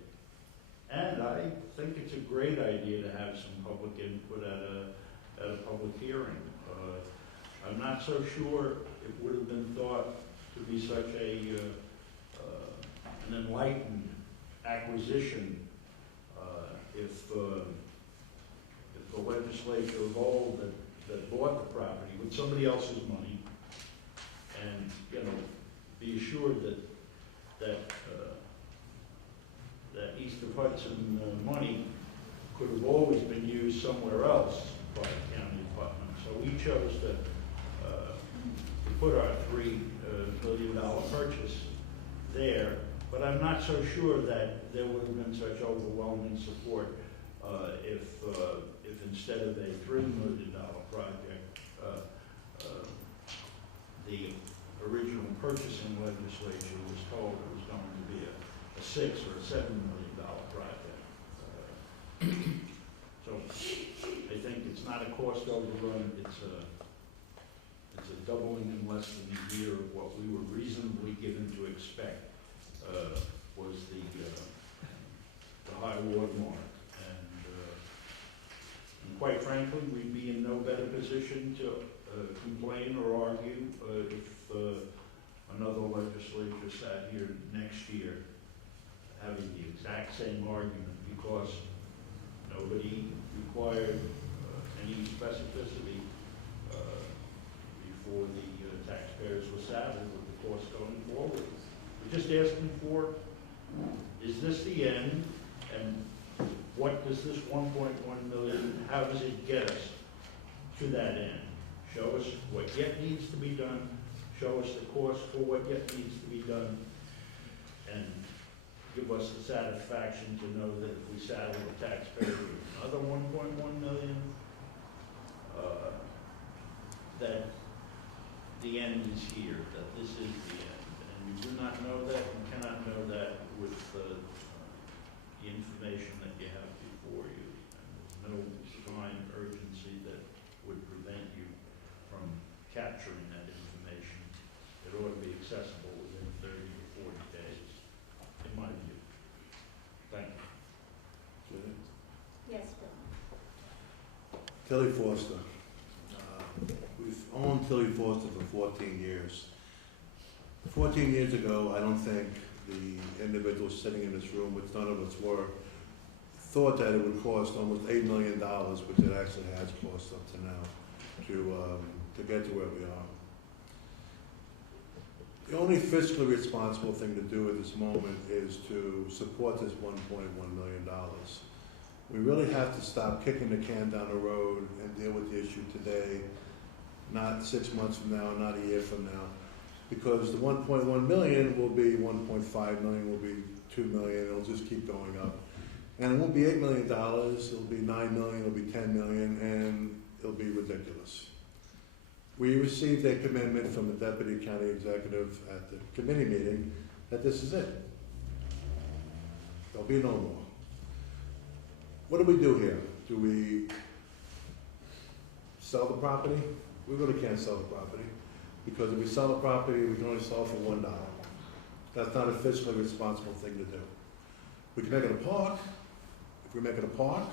And I think it's a great idea to have some public input at a public hearing. I'm not so sure it would have been thought to be such an enlightened acquisition if the legislature of old that bought the property with somebody else's money, and be assured that East of Hudson money could have always been used somewhere else by the county department. So we chose to put our $3 million purchase there, but I'm not so sure that there would have been such overwhelming support if instead of a $3 million project, the original purchasing legislature was told it was going to be a $6 or a $7 million project. So I think it's not a cost overrun, it's a doubling in less than a year of what we were reasonably given to expect was the high water mark. And quite frankly, we'd be in no better position to complain or argue if another legislature sat here next year having the exact same argument, because nobody required any specificity before the taxpayers were saddled with the cost going forward. We're just asking for, is this the end? And what does this 1.1 million, how does it get us to that end? Show us what yet needs to be done, show us the cost for what yet needs to be done, and give us the satisfaction to know that if we saddle the taxpayer with another 1.1 million, that the end is here, that this is the end. And you do not know that and cannot know that with the information that you have before you. And there's no sign of urgency that would prevent you from capturing that information. It ought to be accessible within 30 to 40 days, in my view. Thank you. Yes, Bill. Tilly Foster. We've owned Tilly Foster for 14 years. 14 years ago, I don't think the individuals sitting in this room, which none of us were, thought that it would cost almost $8 million, which it actually has cost up to now, to get to where we are. The only fiscally responsible thing to do at this moment is to support this $1.1 million. We really have to stop kicking the can down the road and deal with the issue today, not 6 months from now, not a year from now, because the 1.1 million will be 1.5 million, will be 2 million, it'll just keep going up. And it won't be $8 million, it'll be 9 million, it'll be 10 million, and it'll be ridiculous. We received a commitment from the Deputy County Executive at the committee meeting that this is it. There'll be no more. What do we do here? Do we sell the property? We really can't sell the property, because if we sell the property, we can only sell for $1. That's not a fiscally responsible thing to do. We can make it a park. If we make it a park,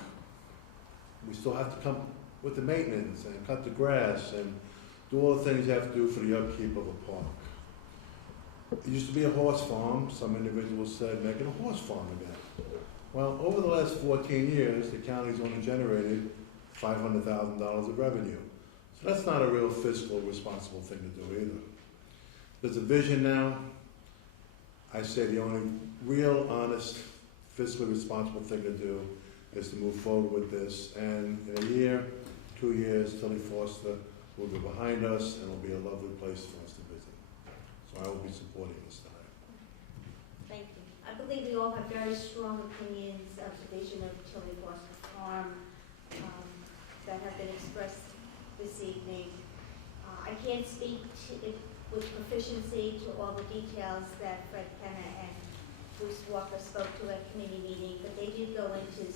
we still have to come with the maintenance and cut the grass and do all the things you have to do for the upkeep of a park. It used to be a horse farm. Some individuals said, make it a horse farm again. Well, over the last 14 years, the county's only generated $500,000 of revenue. So that's not a real fiscal responsible thing to do either. There's a vision now. I say the only real, honest, fiscally responsible thing to do is to move forward with this. And in a year, 2 years, Tilly Foster will be behind us and will be a lovely place for us to visit. So I will be supporting this tonight. Thank you. I believe we all have very strong opinions of the vision of Tilly Foster Farm that have been expressed this evening. I can't speak to it with proficiency to all the details that Fred Penna and Bruce Walker spoke to at committee meeting, but they did go into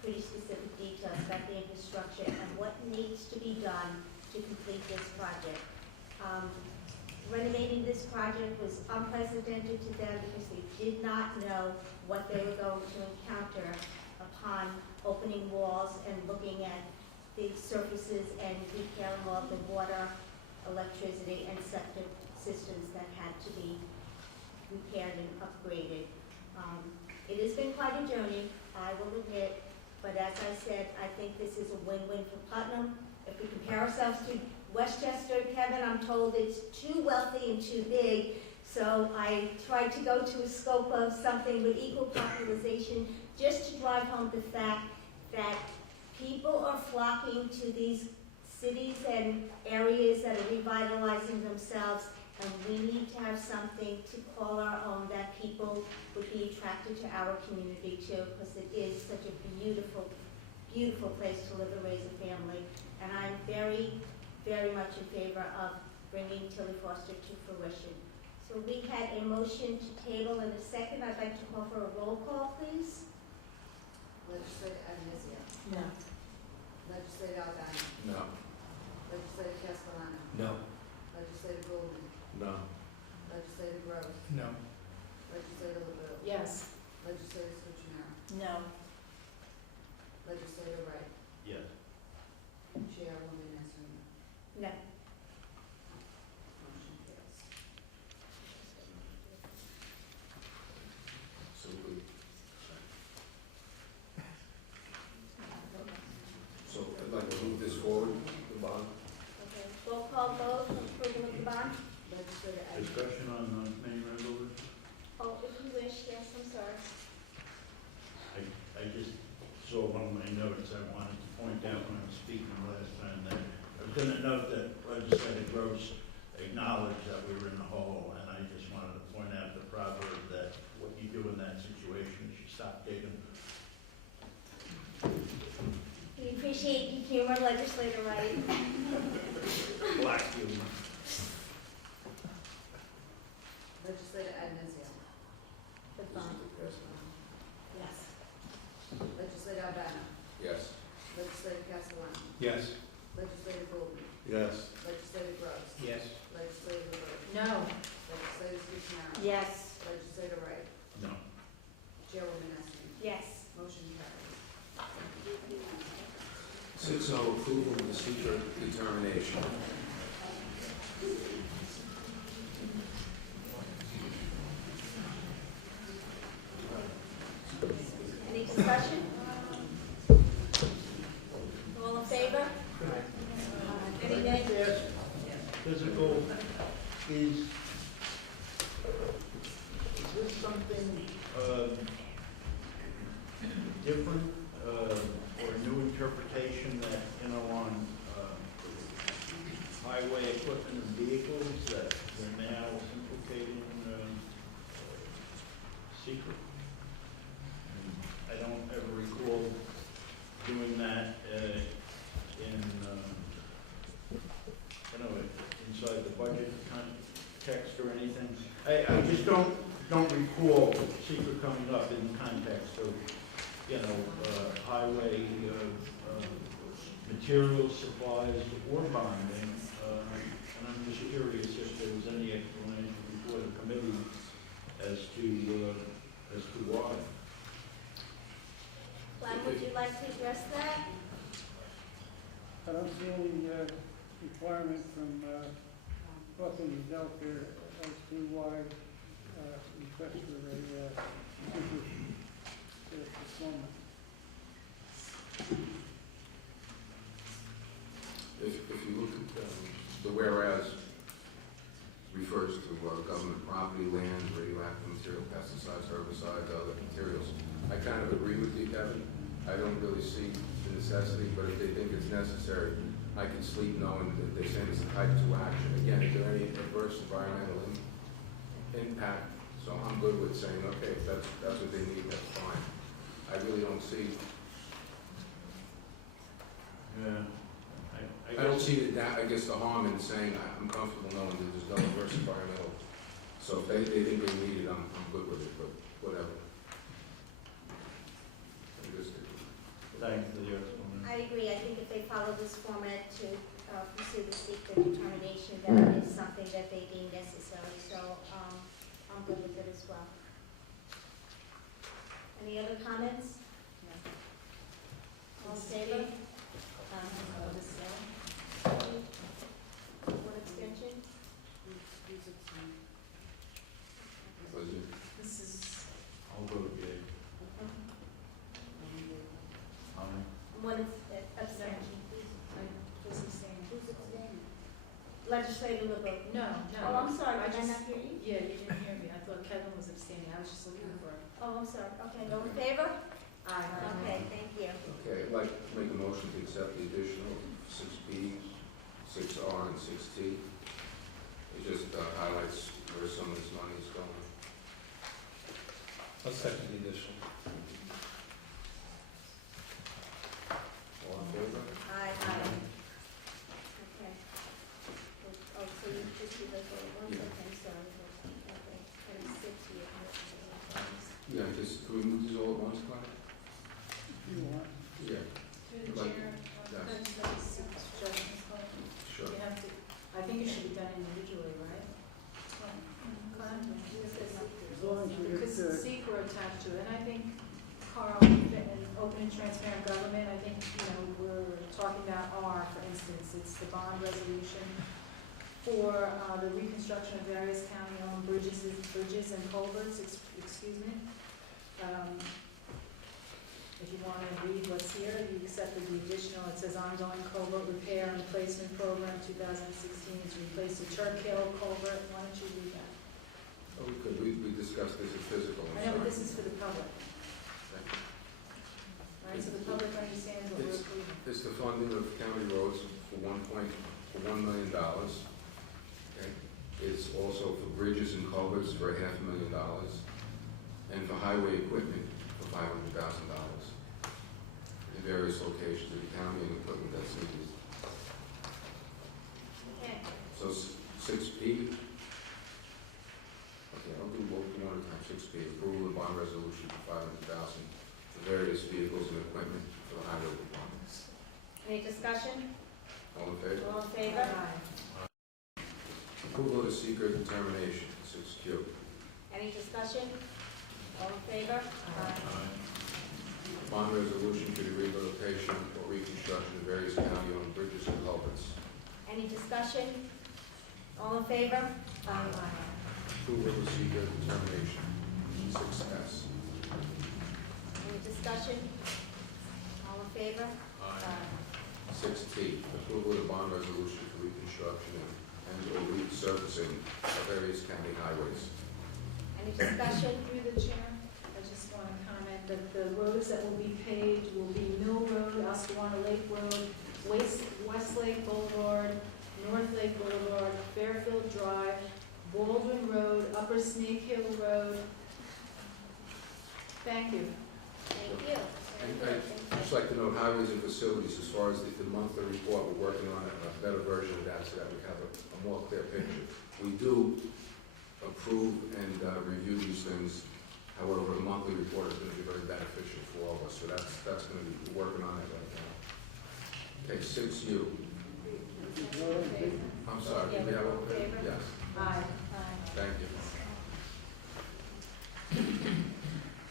pretty specific details about the infrastructure and what needs to be done to complete this project. renovating this project was unprecedented to them because they did not know what they were going to encounter upon opening walls and looking at the surfaces and detailing all the water, electricity, and septic systems that had to be repaired and upgraded. It has been quite a journey, I will admit, but as I said, I think this is a win-win for Putnam. If we compare ourselves to Westchester, Kevin, I'm told it's too wealthy and too big, so I tried to go to a scope of something with equal popularization just to drive home the fact that people are flocking to these cities and areas that are revitalizing themselves, and we need to have something to call our own that people would be attracted to our community too, because it is such a beautiful, beautiful place to live and raise a family. And I'm very, very much in favor of bringing Tilly Foster to fruition. So we had a motion to table in a second. I'd like to call for a roll call, please. Legislator Agnesi. No. Legislator Albani. No. Legislator Castellano. No. Legislator Goldman. No. Legislator Gross. No. Legislator LaBelle. Yes. Legislator Cuccinero. No. Legislator Wright. Yes. Chairwoman Esserman. No. Motion passed. So we- So I'd like to move this forward, the bond. Okay. Roll call vote for approval of the bond. Legislator Agnesi. Discussion on non-paying resolution? Oh, if you wish, yes, I'm sorry. I just saw one of my notes I wanted to point out when I was speaking last time, that I was going to note that Legislator Gross acknowledged that we were in the hole, and I just wanted to point out the proverb that what you do in that situation is you stop digging. We appreciate your humor, Legislator Wright. Black humor. Legislator Agnesi. The bond. Yes. Legislator Albani. Yes. Legislator Castellano. Yes. Legislator Goldman. Yes. Legislator Gross. Yes. Legislator LaBelle. No. Legislator Cuccinero. Yes. Legislator Wright. No. Chairwoman Esserman. Yes. Motion carries. 6-0, approval of the secret determination. Any discussion? All in favor? Any nay? Physical is this something different or a new interpretation that, on highway equipment and vehicles that they're now implicating secret? I don't ever recall doing that inside the budget context or anything. I just don't recall secret coming up in the context of, highway materials, supplies, or bonding. And I'm just curious if there was any explanation before the committee as to why. Glenn, would you like to address that? I don't see any requirement from Buckley and Delaware as to why request for a secret diploma. If you look at the whereas refers to government property, land, radioactive material, pesticides, herbicides, other materials. I kind of agree with you, Kevin. I don't really see the necessity, but if they think it's necessary, I can sleep knowing that they're saying it's a type 2 action. Again, is there any adverse environmental impact? So I'm good with saying, okay, if that's what they need, that's fine. I really don't see. Yeah. I don't see the harm in saying I'm comfortable knowing that there's no adverse environmental. So if they think they need it, I'm good with it, but whatever. Thanks for the explanation. I agree. I think if they follow this format to pursue the secret determination, that is something that they deem necessary, so, I'm good with it as well. Any other comments? All in favor? One extension? This is, I'll vote yea. One abstention. who's abstaining? Who's abstaining? Legislator LeBeau. No, no. Oh, I'm sorry, I did I just- not hear you? Yeah, you didn't hear me. I thought Kevin was abstaining. I was just looking for. Oh, I'm sorry, okay, no in favor? Aye. Okay, thank you. Okay, I'd like to make a motion to accept the additional 6B, 6R, and 6T. It just highlights where some of this money is going. I'll second the additional. All in favor? Aye. Okay. Oh, so you just give us one Yeah. second, sorry. Okay, and 6 here. Yeah, just, can we move these all at once, Clyde? You want? Yeah. Through the Like- chair, yes. Sure. you have to, I think it should be done individually, right? As long as you Because get, SEQR attached to it, and I think, Carl, in open and transparent government, I think, we're talking about R, for instance, it's the bond resolution for the reconstruction of various county-owned bridges and culverts, excuse me. If you want to read what's here, you accepted the additional, it says ongoing culvert repair and replacement program 2016 to replace the Turk Hill culvert. Why don't you read that? Oh, we could, we discussed this in physical. I know, but this is for the public. Right, so the public understands what we're It's- approving. It's the funding of county roads for $1 million. Okay. It's also for bridges and culverts for $500,000, and for highway equipment for $500,000 in various locations of the county and equipment that's needed. Okay. So 6P. Okay, I'll do both one at a time. 6P, approval of bond resolution for $500,000 for various vehicles and equipment for the highway department. Any discussion? All in favor? All in favor? Approval of the secret determination, 6Q. Any discussion? All in favor? Bond resolution for the rehabilitation or reconstruction of various county-owned bridges and culverts. Any discussion? All in favor? Approval of the secret determination, 6S. Any discussion? All in favor? 6T, approval of the bond resolution for reconstruction and/or resurfacing of various county highways. Any discussion? Through the chair, I just want to comment that the roads that will be paved will be Mill Road, Oscawana Lake Road, Westlake Boulevard, North Lake Boulevard, Fairfield Drive, Baldwin Road, Upper Snake Hill Road. Thank you. Thank you. And I'd just like to note highways and facilities, as far as the monthly report, we're working on a better version of that so that we have a more clear picture. We do approve and review these things. However, the monthly report is going to be very beneficial for all of us, so that's going to be, we're working on it right now. Okay, 6U. I'm sorry, do we have all? Yes, Aye. thank you.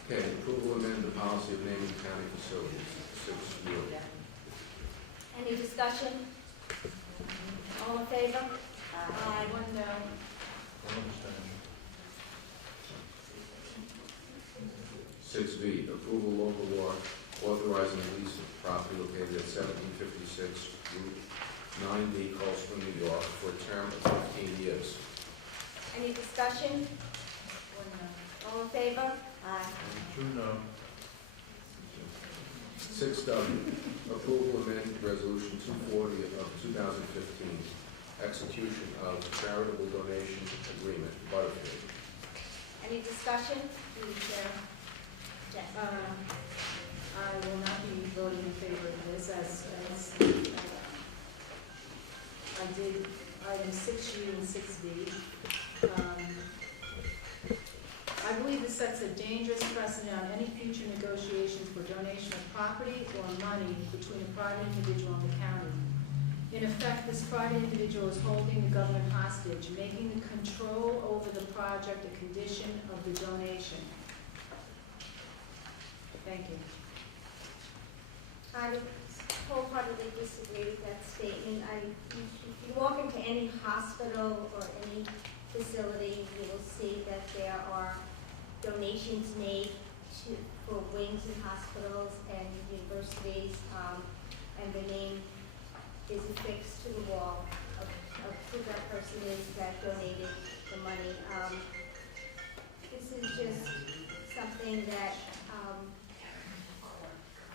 Okay, approval of amend the policy of naming county facilities, 6U. Any discussion? All in favor? Aye. One no. 6B, approval local law authorizing the lease of property located at 1756 Route 9D, Cold Spring, New York, for a term of 15 years. Any discussion? One no. All in favor? Aye. 2 no. 6W, approval amend resolution 240 of 2015, execution of charitable donation agreement, Butterfield. Any discussion? Through the chair. Yes. I will not be voting in favor of this as I did item 6U and 6D. I believe this sets a dangerous precedent on any future negotiations for donation of property or money between a private individual and the county. In effect, this private individual is holding the government hostage, making the control over the project a condition of the donation. Thank you. I would wholeheartedly disagree with that statement. If you walk into any hospital or any facility, you will see that there are donations made for wings in hospitals and universities, and the name is affixed to the wall of who that person is that donated the money. This is just something that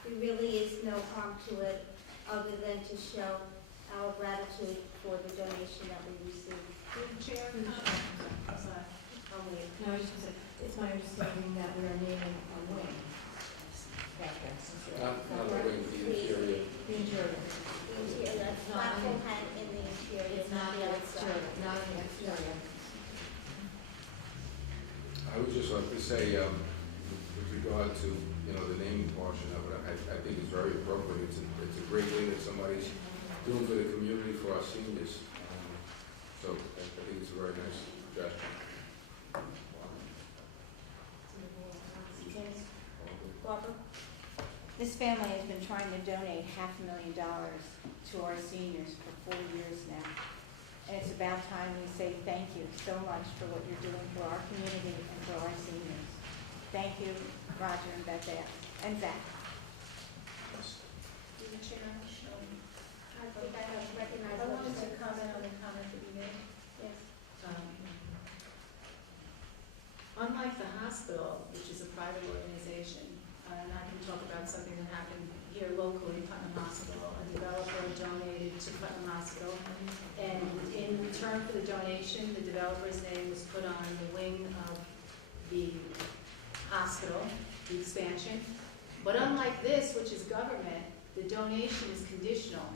there really is no harm to it other than to show our gratitude for the donation that we received. Chair? No, I was just gonna say, it's my understanding that we are naming a wing. Not the wing, the interior. The interior. The interior, that's Not platform in- had in the interior, It's not not the the outside. exterior, not in the exterior. I would just like to say, with regard to, the naming portion of it, I think it's very appropriate. It's a great thing that somebody's doing for the community, for our seniors. So I think it's a very nice gesture. Barbara? This family has been trying to donate $500,000 to our seniors for 4 years now. And it's about time we say thank you so much for what you're doing for our community and for our seniors. Thank you, Roger and Beth Ann, and Zach. Through the chair, I think I have recognized. I wanted to comment on the comment that you made. Yes. Unlike the hospital, which is a private organization, and I can talk about something that happened here locally, Putnam Hospital. A developer donated to Putnam Hospital, and in return for the donation, the developer's name was put on the wing of the hospital, the expansion. But unlike this, which is government, the donation is conditional.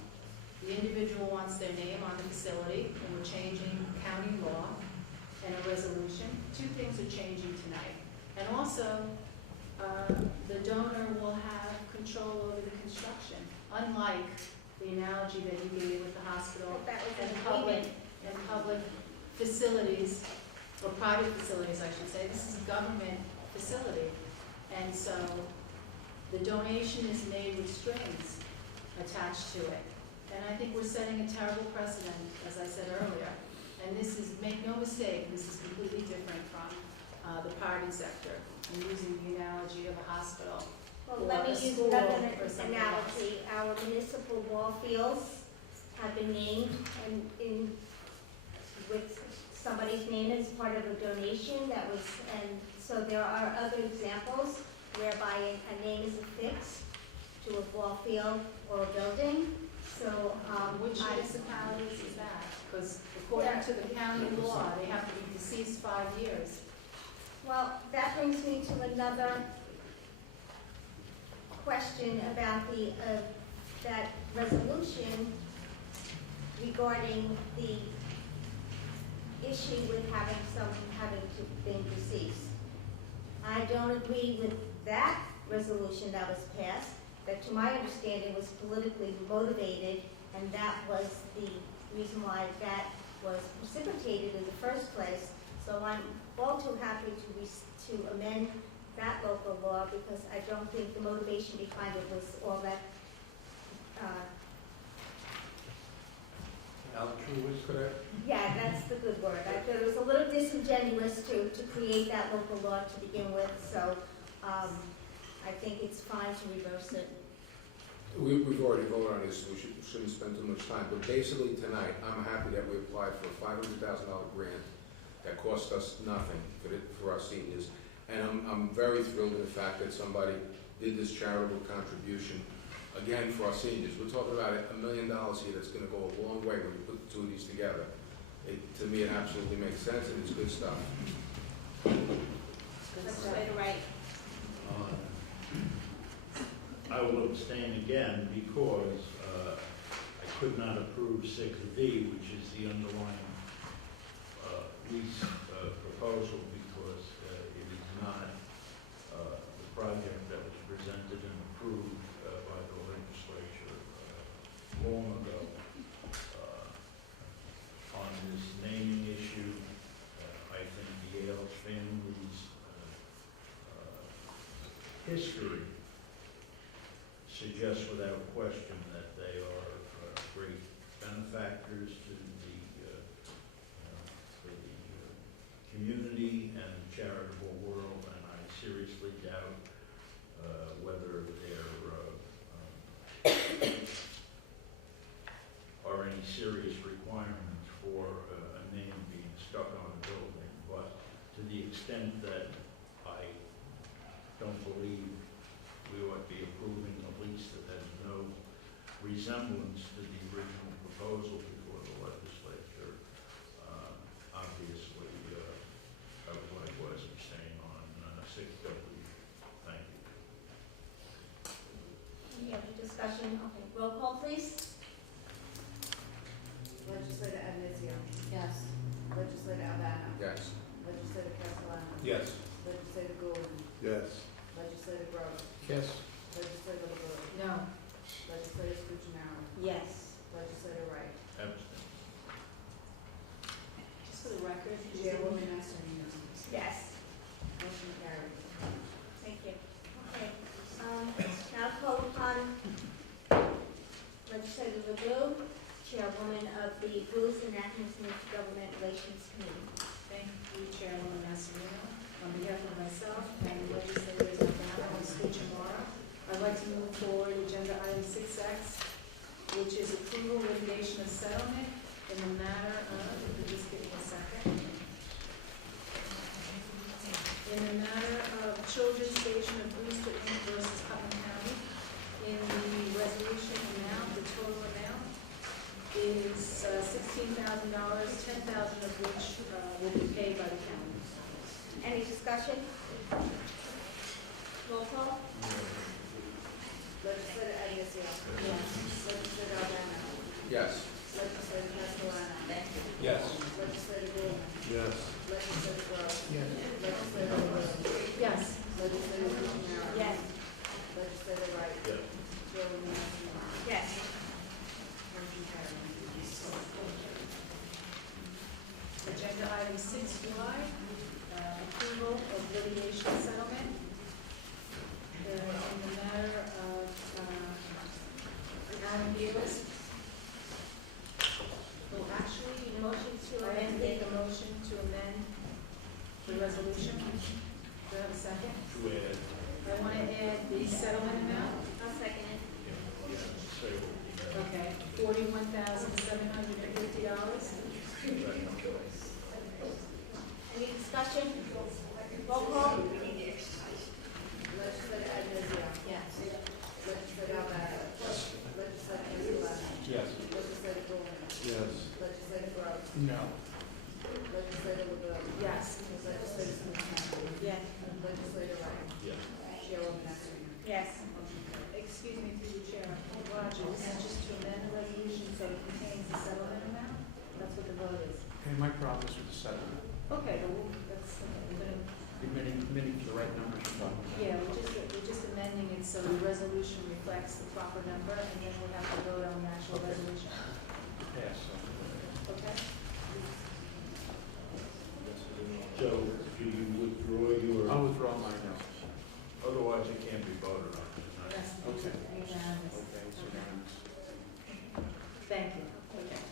The individual wants their name on the facility, and we're changing county law and a resolution. Two things are changing tonight. And also, the donor will have control over the construction, unlike the analogy that you gave with the hospital That was and an public, agreement. and public facilities, or private facilities, I should say. This is a government facility. And so the donation is made with strings attached to it. And I think we're setting a terrible precedent, as I said earlier. And this is, make no mistake, this is completely different from the private sector. I'm using the analogy of a hospital Well, or let a me use school another or something else. analogy. Our municipal ball fields have been named with somebody's name as part of a donation that was, and so there are other examples whereby a name is affixed to a ball field or a building. So, Which municipalities is that? Because according to the county law, they have to be deceased 5 years. Well, that brings me to another question about that resolution regarding the issue with having been deceased. I don't agree with that resolution that was passed, that to my understanding was politically motivated, and that was the reason why that was precipitated in the first place. So I'm all too happy to amend that local law, because I don't think the motivation behind it was all that, Altruist, correct? yeah, that's the good word. I thought it was a little disingenuous to create that local law to begin with, so I think it's fine to reverse it. We've already voted on this, we shouldn't spend too much time, but basically tonight, I'm happy that we applied for a $500,000 grant that cost us nothing for our seniors. And I'm very thrilled with the fact that somebody did this charitable contribution, again, for our seniors. We're talking about $1 million here that's gonna go a long way when you put the two of these together. To me, it absolutely makes sense, and it's good stuff. Legislator Wright. I will abstain again because I could not approve 6V, which is the underlying lease proposal, because it is not the project that was presented and approved by the legislature long ago. history suggests without question that they are great benefactors to the community and charitable world, and I seriously doubt whether there are any serious requirements for a name being stuck on a building. But to the extent that I don't believe we ought to be approving a lease that has no resemblance to the original proposal before the legislature, obviously, I would likewise abstain on 6W. Thank you. Any other discussion? Okay, roll call, please. Legislator Avenazio. Yes. Legislator Albano. Yes. Legislator Castellano. Yes. Legislator Goulden. Yes. Legislator Groves. Yes. Legislator LeBeau. No. Legislator Scuccinaro. Yes. Legislator Wright. Abstain. Just for the record, Chairwoman Nasrino. Yes. Motion carried. Thank you. Okay, now call upon Legislator LeBeau, Chairwoman of the Rules and Actions and Government Relations Committee. Thank you, Chairwoman Massimino. On behalf of myself and legislators Albano and Scuccinaro, I'd like to move forward agenda item 6X, which is approval litigation of settlement in the matter of, just give me a second. In the matter of Children's Station of Brewster Inc. versus Putnam County. In the resolution amount, the total amount is $16,000, $10,000 of which will be paid by the county. Any discussion? Roll call? Legislator Avenazio. Yes. Legislator Albano. Yes. Legislator Castellano. Yes. Legislator Goulden. Yes. Legislator Groves. Yes. Legislator LeBeau. Yes. Legislator Scuccinaro. Yes. Legislator Wright. Yes. Chairwoman Massimino. Yes. Motion carried. Agenda item 6Y, approval of litigation settlement in the matter of Adam Beals. Well, actually, Motion to I amend make the a motion to amend the resolution. Do I have a second? To add, I want to add the settlement amount. I'll second it. say what we Okay, $41,750. Any discussion? Roll call? Legislator Avenazio. Yes. Legislator Albano. Legislator Castellano. Yes. Legislator Goulden. Yes. Legislator Groves. No. Legislator LeBeau. Yes. Legislator Scuccinaro. Yes. Legislator Wright. Yes. Chairwoman Massimino. Yes. Excuse me, through the chair. Roger, this is just to amend the resolution so it contains the settlement amount? That's what the vote is. Okay, my problem is with the settlement. Okay, but that's, we're gonna, Admitting to the right numbers you're talking about. yeah, we're just amending it so the resolution reflects the proper number, and then we'll have to vote on the actual Okay. resolution. Pass, so. Okay? So, do you withdraw your? I'll withdraw mine now. Otherwise, it can't be voted on tonight. Yes. Okay. Unanimous. Okay, it's unanimous. Thank you. Okay.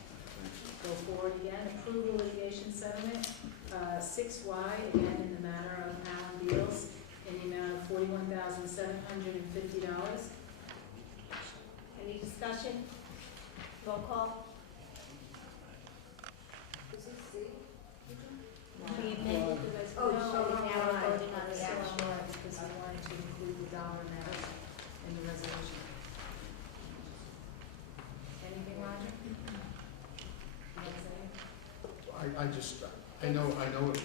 Go forward again, approval litigation settlement, 6Y, again in the matter of Alan Beals, in the amount of $41,750. Any discussion? Roll call? Is it C? We amended the resolution, Oh, now we're voting on the So actual. because I wanted to include the dollar amount in the resolution. Anything, Roger? You want to say? I just, I know it, I'd okay.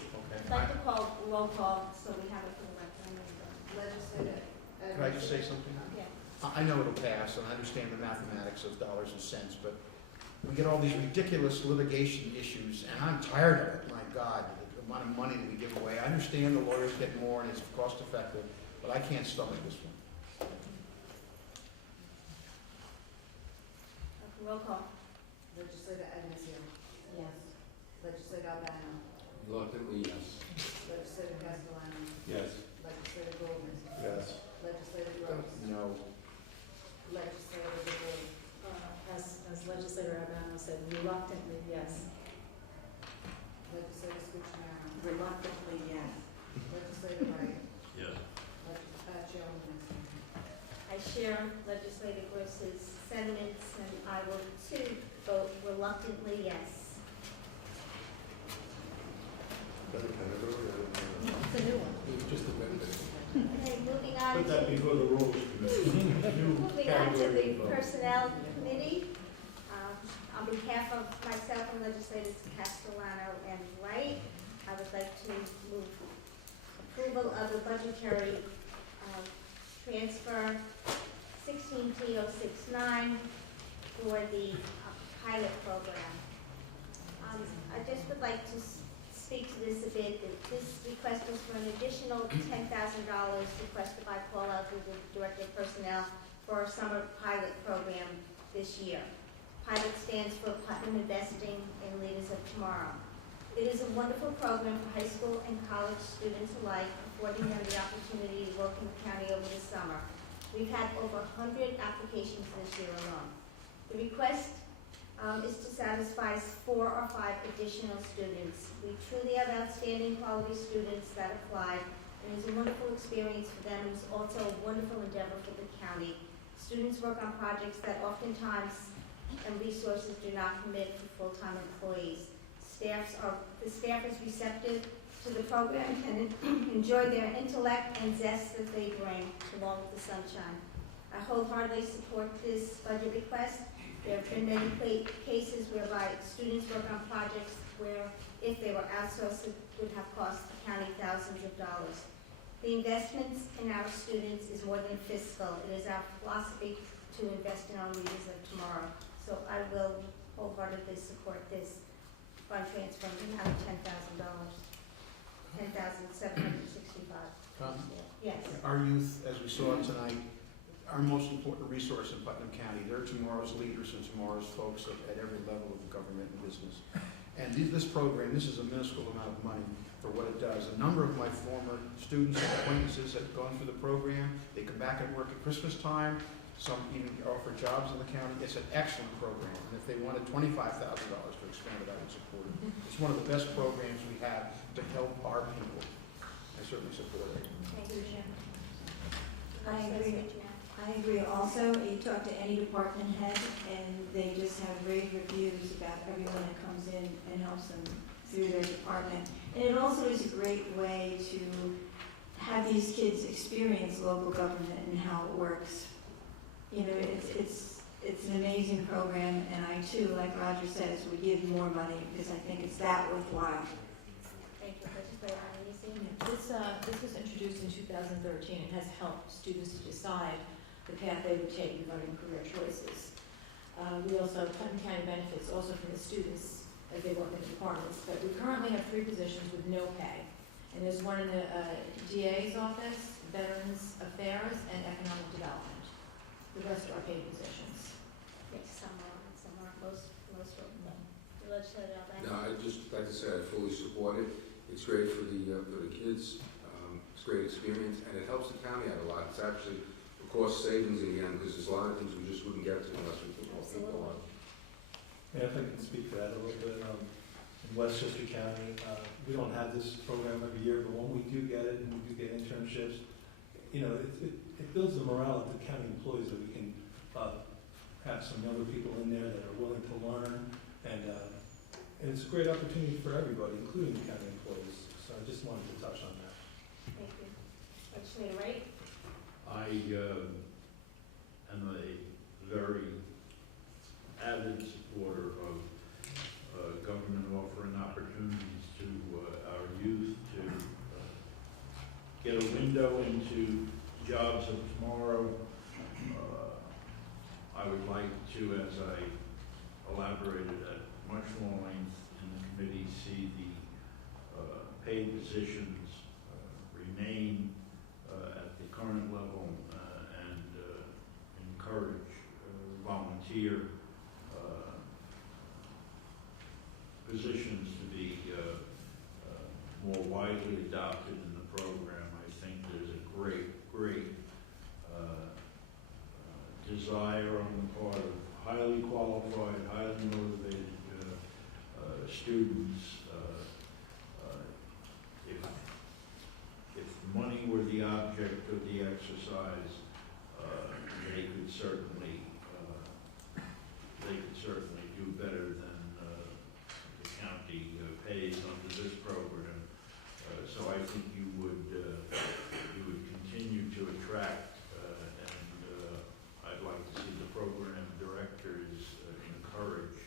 like to call roll call, so we have it for the record. Legislator Could I just say something? Yeah. I know it'll pass, and I understand the mathematics of dollars and cents, but we get all these ridiculous litigation issues, and I'm tired of it, my God, the amount of money that we give away. I understand the lawyers get more and it's cost effective, but I can't stomach this one. Okay, roll call? Legislator Avenazio. Yes. Legislator Albano. Reluctantly, yes. Legislator Castellano. Yes. Legislator Goulden. Yes. Legislator Gross. No. Legislator DeWolf. As Legislator Albano said, reluctantly, yes. Legislator Scucciaro. Reluctantly, yes. Legislator Wright. Yes. Chairman Nixon. I share Legislator Gross's sentiments, and I will too vote reluctantly yes. It's a new one. Just a minute. Okay, moving on Put that to, before the rules committee. moving on to the Personnel Committee. On behalf of myself and Legislators Castellano and Wright, I would like to move approval of the budgetary transfer 16T069 for the pilot program. I just would like to speak to this a bit. This request is for an additional $10,000 requested by Paul Elder, the Director of Personnel, for our summer pilot program this year. Pilot stands for Putnam Investing in Leaders of Tomorrow. It is a wonderful program for high school and college students alike, affording them the opportunity to work in the county over the summer. We've had over 100 applications this year alone. The request is to satisfy 4 or 5 additional students. We truly have outstanding quality students that applied, and it's a wonderful experience for them. It's also a wonderful endeavor for the county. Students work on projects that oftentimes and resources do not permit for full-time employees. The staff is receptive to the program and enjoy their intellect and zest that they bring along with the sunshine. I wholeheartedly support this budget request. There have been many cases whereby students work on projects where, if they were outsourced, it would have cost the county thousands of dollars. The investments in our students is more than fiscal. It is our philosophy to invest in our leaders of tomorrow. So I will wholeheartedly support this fund transfer in the amount of $10,000, $10,765. Yes. Our youth, as we saw tonight, our most important resource in Putnam County. They're tomorrow's leaders and tomorrow's folks at every level of government and business. And this program, this is a minuscule amount of money for what it does. A number of my former students and acquaintances have gone through the program. They come back and work at Christmas time. Some even offer jobs in the county. It's an excellent program. And if they wanted $25,000 to expand it, I would support it. It's one of the best programs we have to help our people. I certainly support it. Thank you, Jim. I agree. I agree also. You talk to any department head and they just have rave reviews about everyone that comes in and helps them through their department. And it also is a great way to have these kids experience local government and how it works. You know, it's an amazing program, and I too, like Roger says, would give more money because I think it's that worthwhile. Thank you, Legislator Albanese. This was introduced in 2013 and has helped students to decide the path they would take regarding career choices. We also have Putnam County benefits also for the students as they work in the departments, but we currently have 3 positions with no pay. And there's one in the DA's office, Veterans Affairs, and Economic Development. The rest are paid positions. Yes, some are, most of them. Legislator Albanese. No, I just like to say I fully support it. It's great for the kids. It's a great experience, and it helps the county out a lot. It's actually a cost savings in the end because there's a lot of things we just wouldn't get to unless we put more people on. Yeah, if I can speak to that a little bit. In Westchester County, we don't have this program every year, but when we do get it and we do get internships, you know, it builds the morale of the county employees that we can have some younger people in there that are willing to learn, and it's a great opportunity for everybody, including the county employees. So I just wanted to touch on that. Thank you. Legislator Wright. I am a very avid supporter of government offering opportunities to our youth to get a window into jobs of tomorrow. I would like to, as I elaborated at much more length in the committee, see the paid positions remain at the current level and encourage volunteer positions to be more widely adopted in the program. I think there's a great students, if money were the object of the exercise, they could certainly do better than the county pays under this program. So I think you would continue to attract, and I'd like to see the program directors encourage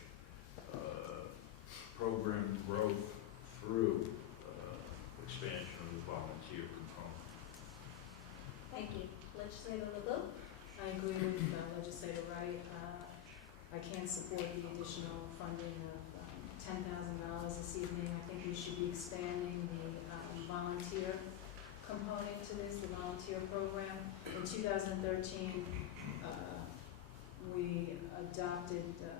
program growth through expansion of the volunteer component. Thank you. Legislator LeBeau? I agree with Legislator Wright. I can't support the additional funding of $10,000 this evening. I think we should be expanding the volunteer component to this, the volunteer program. In 2013, we adopted, the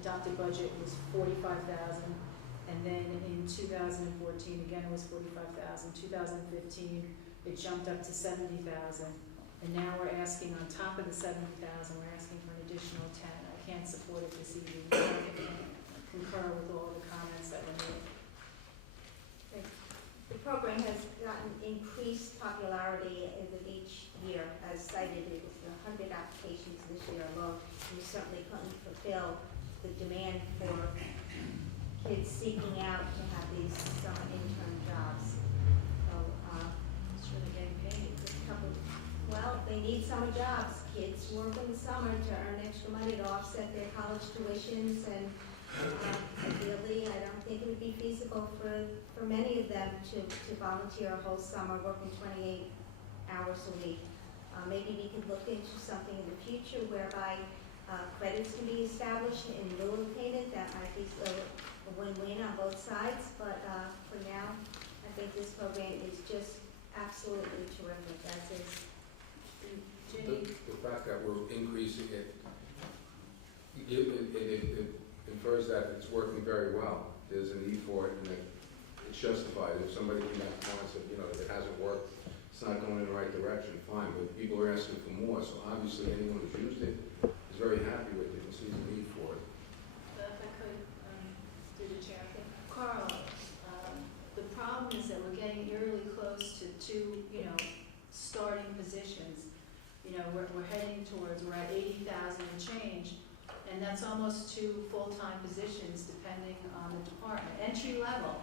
adopted budget was $45,000, and then in 2014, again, it was $45,000. 2015, it jumped up to $70,000, and now we're asking on top of the $70,000, we're asking for an additional 10. I can't support it this evening. I concur with all the comments that were made. The program has gotten increased popularity with each year. As cited, it was 100 applications this year alone. We certainly couldn't fulfill the demand for kids seeking out to have these summer intern jobs. So, Sure they're getting paid. well, they need summer jobs. Kids work in the summer to earn extra money to offset their college tuitions, and ideally, I don't think it would be feasible for many of them to volunteer a whole summer working 28 hours a week. Maybe we could look into something in the future whereby credits can be established in lieu of payment. That might be a win-win on both sides, but for now, I think this program is just absolutely terrific, as is. The fact that we're increasing it, it infers that it's working very well. There's a need for it, and it's justified. If somebody came back and said, if it hasn't worked, it's not going in the right direction, fine, but people are asking for more, so obviously anyone who's used it is very happy with it and sees a need for it. If I could, through the chair. Carl, the problem is that we're getting eerily close to two, starting positions. We're heading towards, we're at 80,000 and change, and that's almost 2 full-time positions depending on the department. Entry level,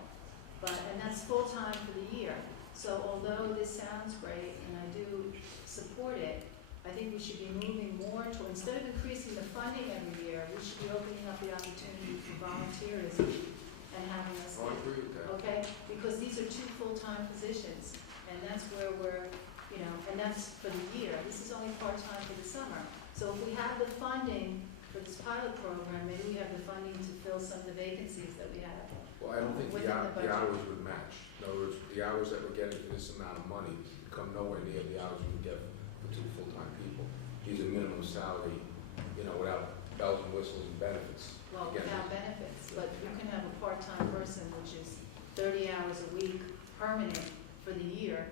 and that's full-time for the year. So although this sounds great, and I do support it, I think we should be moving more to, instead of increasing the funding every year, we should be opening up the opportunity for volunteerism and having us. I agree with that. Okay, because these are 2 full-time positions, and that's where we're, and that's for the year. This is only part-time for the summer. So if we have the funding for this pilot program, maybe we have the funding to fill some of the vacancies that we have. Well, I don't think the hours would match. In other words, the hours that we're getting for this amount of money come nowhere near the hours we would get for 2 full-time people. These are minimum salary, without bells and whistles and benefits. Well, Again, without benefits, but you can have a part-time person, which is 30 hours a week, permanent for the year.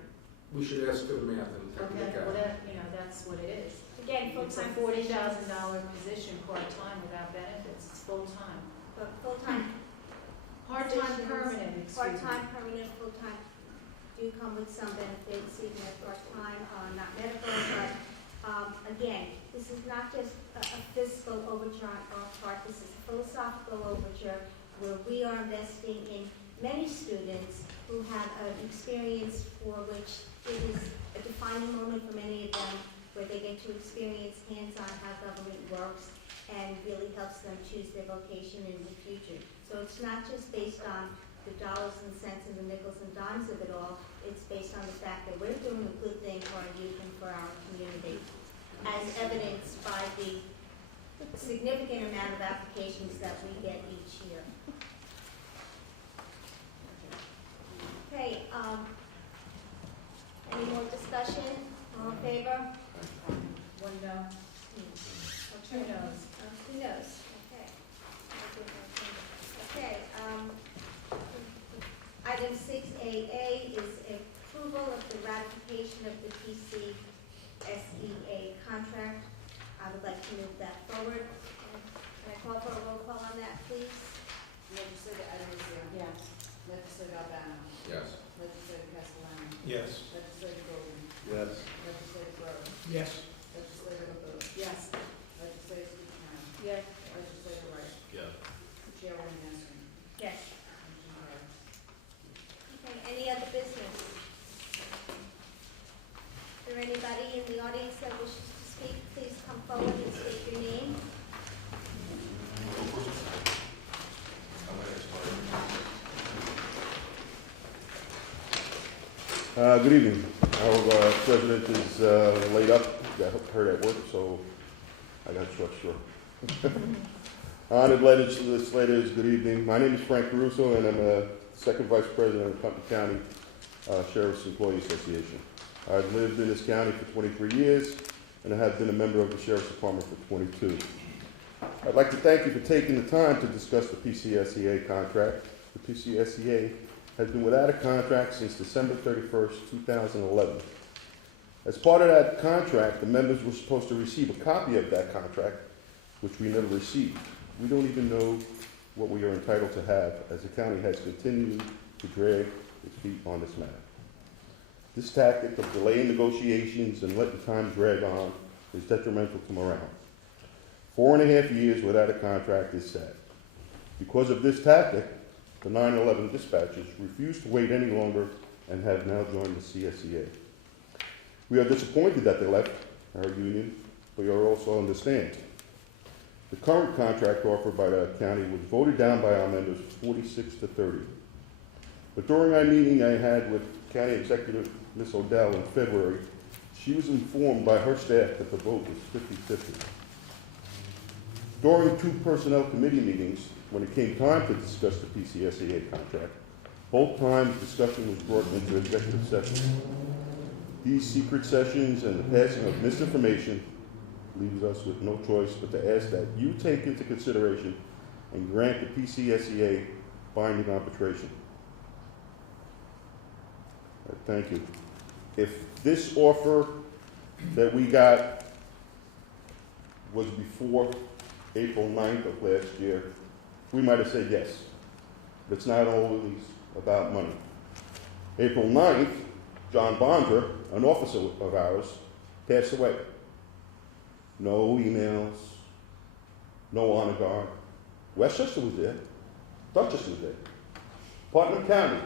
we should ask the math and take a Okay, look at well, it. that's what it is. Again, It's a full-time $40,000 position, part-time without benefits, it's full-time. But full-time. Part-time positions, permanent, excuse me. Part-time, permanent, full-time do come with some benefits, even at part-time, not medical, but, again, this is not just a fiscal overture on our part, this is a philosophical overture where we are investing in many students who have an experience for which it is a defining moment for many of them, where they get to experience hands-on how government works and really helps them choose their vocation in the future. So it's not just based on the dollars and cents and the nickels and dimes of it all, it's based on the fact that we're doing a good thing for our youth and for our community, as evidenced by the significant amount of applications that we get each year. Okay, any more discussion? All in favor? One no. Two no's. 2 no's, okay. Okay, item 6AA is approval of the ratification of the PCSEA contract. I would like to move that forward. Can I call for a roll call on that, please? Legislator Adamson. Yes. Legislator Albano. Yes. Legislator Castellano. Yes. Legislator Golden. Yes. Legislator Groves. Yes. Legislator LaBeouf. Yes. Legislator Scootamo. Yes. Legislator Wright. Yes. Chairwoman Nestor. Yes. Motion carries. Okay, any other business? Is there anybody in the audience that wishes to speak? Please come forward and state your name. Good evening. Our president is laid up, got hurt at work, so I got short. Honored legislators, good evening. My name is Frank Caruso, and I'm a second vice president of the Putnam County Sheriff's Employee Association. I've lived in this county for 23 years, and I have been a member of the Sheriff's Department for 22. I'd like to thank you for taking the time to discuss the PCSEA contract. The PCSEA has been without a contract since December 31st, 2011. As part of that contract, the members were supposed to receive a copy of that contract, which we never received. We don't even know what we are entitled to have, as the county has continued to drag its feet on this matter. This tactic of delaying negotiations and letting time drag on is detrimental to morale. 4.5 years without a contract is sad. Because of this tactic, the 9/11 dispatchers refused to wait any longer and have now joined the CSEA. We are disappointed that they left our union, but we are also understand. The current contract offered by the county was voted down by our members 46-30. But during our meeting I had with County Executive Ms. Odell in February, she was informed by her staff that the vote was 50-50. During 2 personnel committee meetings, when it came time to discuss the PCSEA contract, both times discussion was brought into executive session. These secret sessions and the passing of misinformation leaves us with no choice but to ask that you take into consideration and grant the PCSEA binding arbitration. Thank you. If this offer that we got was before April 9th of last year, we might have said yes. But it's not always about money. April 9th, John Bondra, an officer of ours, passed away. No emails, no honor guard. Westchester was there. Dorchester was there. Putnam County,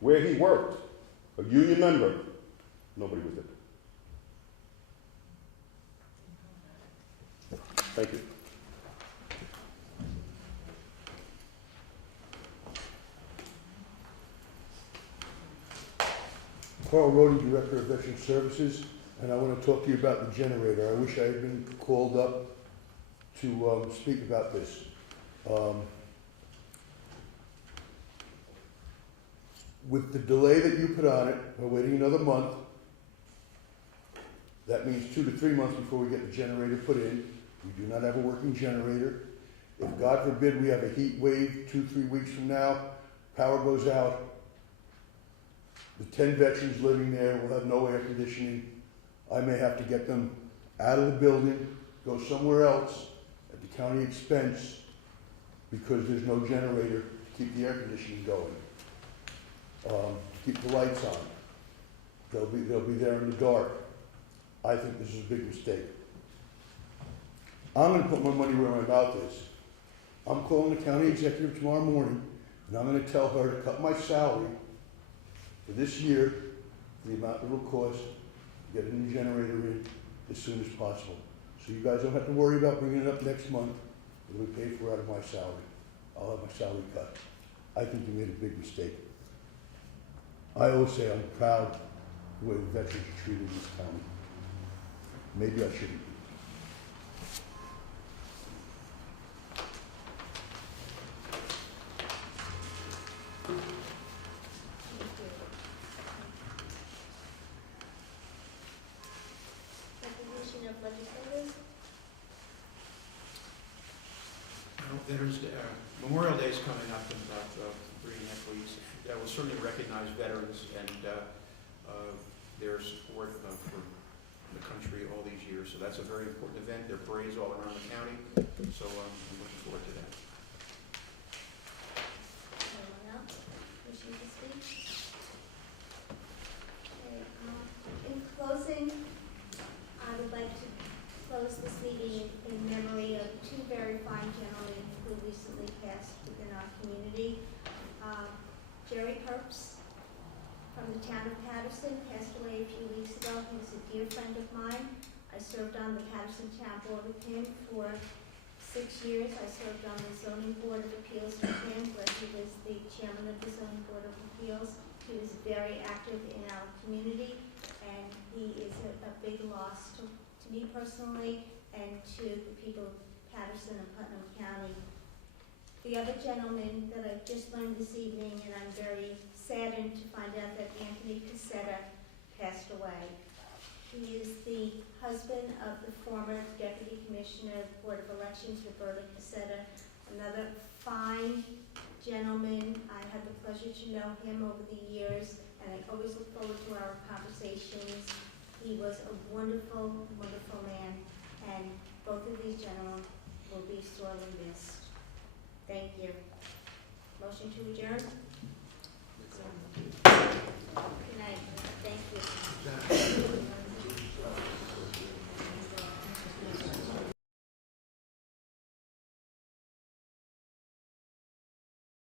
where he worked, a union member, nobody was there. Thank you. Carl Rody, Director of Veteran Services, and I want to talk to you about the generator. I wish I had been called up to speak about this. With the delay that you put on it, we're waiting another month. That means 2 to 3 months before we get the generator put in. We do not have a working generator. If God forbid we have a heat wave 2-3 weeks from now, power goes out, the 10 veterans living there will have no air conditioning. I may have to get them out of the building, go somewhere else at the county expense because there's no generator to keep the air conditioning going. Keep the lights on. They'll be there in the dark. I think this is a big mistake. I'm going to put my money where my mouth is. I'm calling the county executive tomorrow morning, and I'm going to tell her to cut my salary for this year for the amount it will cost to get a new generator in as soon as possible. So you guys don't have to worry about bringing it up next month. It'll be paid for out of my salary. I'll have my salary cut. I think you made a big mistake. I always say I'm proud of the way the veterans are treated in this county. Maybe I shouldn't be. Recognition of legislators. Veterans Day, Memorial Day is coming up in about 3.5 weeks. I will certainly recognize veterans and their support for in the country all these years. So that's a very important event. There are parades all around the county, so I'm looking forward to that. Anyone else wishing to speak? Okay, in closing, I would like to close this meeting in memory of two very fine gentlemen who recently passed within our community. Jerry Herbst from the town of Patterson passed away a few weeks ago. He was a dear friend of mine. I served on the Patterson Town Board with him for 6 years. I served on the Zoning Board of Appeals with him, where he was the chairman of the Zoning Board of Appeals. He was very active in our community, and he is a big loss to me personally and to the people of Patterson and Putnam County. The other gentleman that I just learned this evening, and I'm very saddened to find out that Anthony Cassetta passed away. He is the husband of the former Deputy Commissioner of the Board of Elections, Roberta Cassetta, another fine gentleman. I had the pleasure to know him over the years, and I always look forward to our conversations. He was a wonderful, wonderful man, and both of these gentlemen will be sorely missed. Thank you. Motion to adjourn?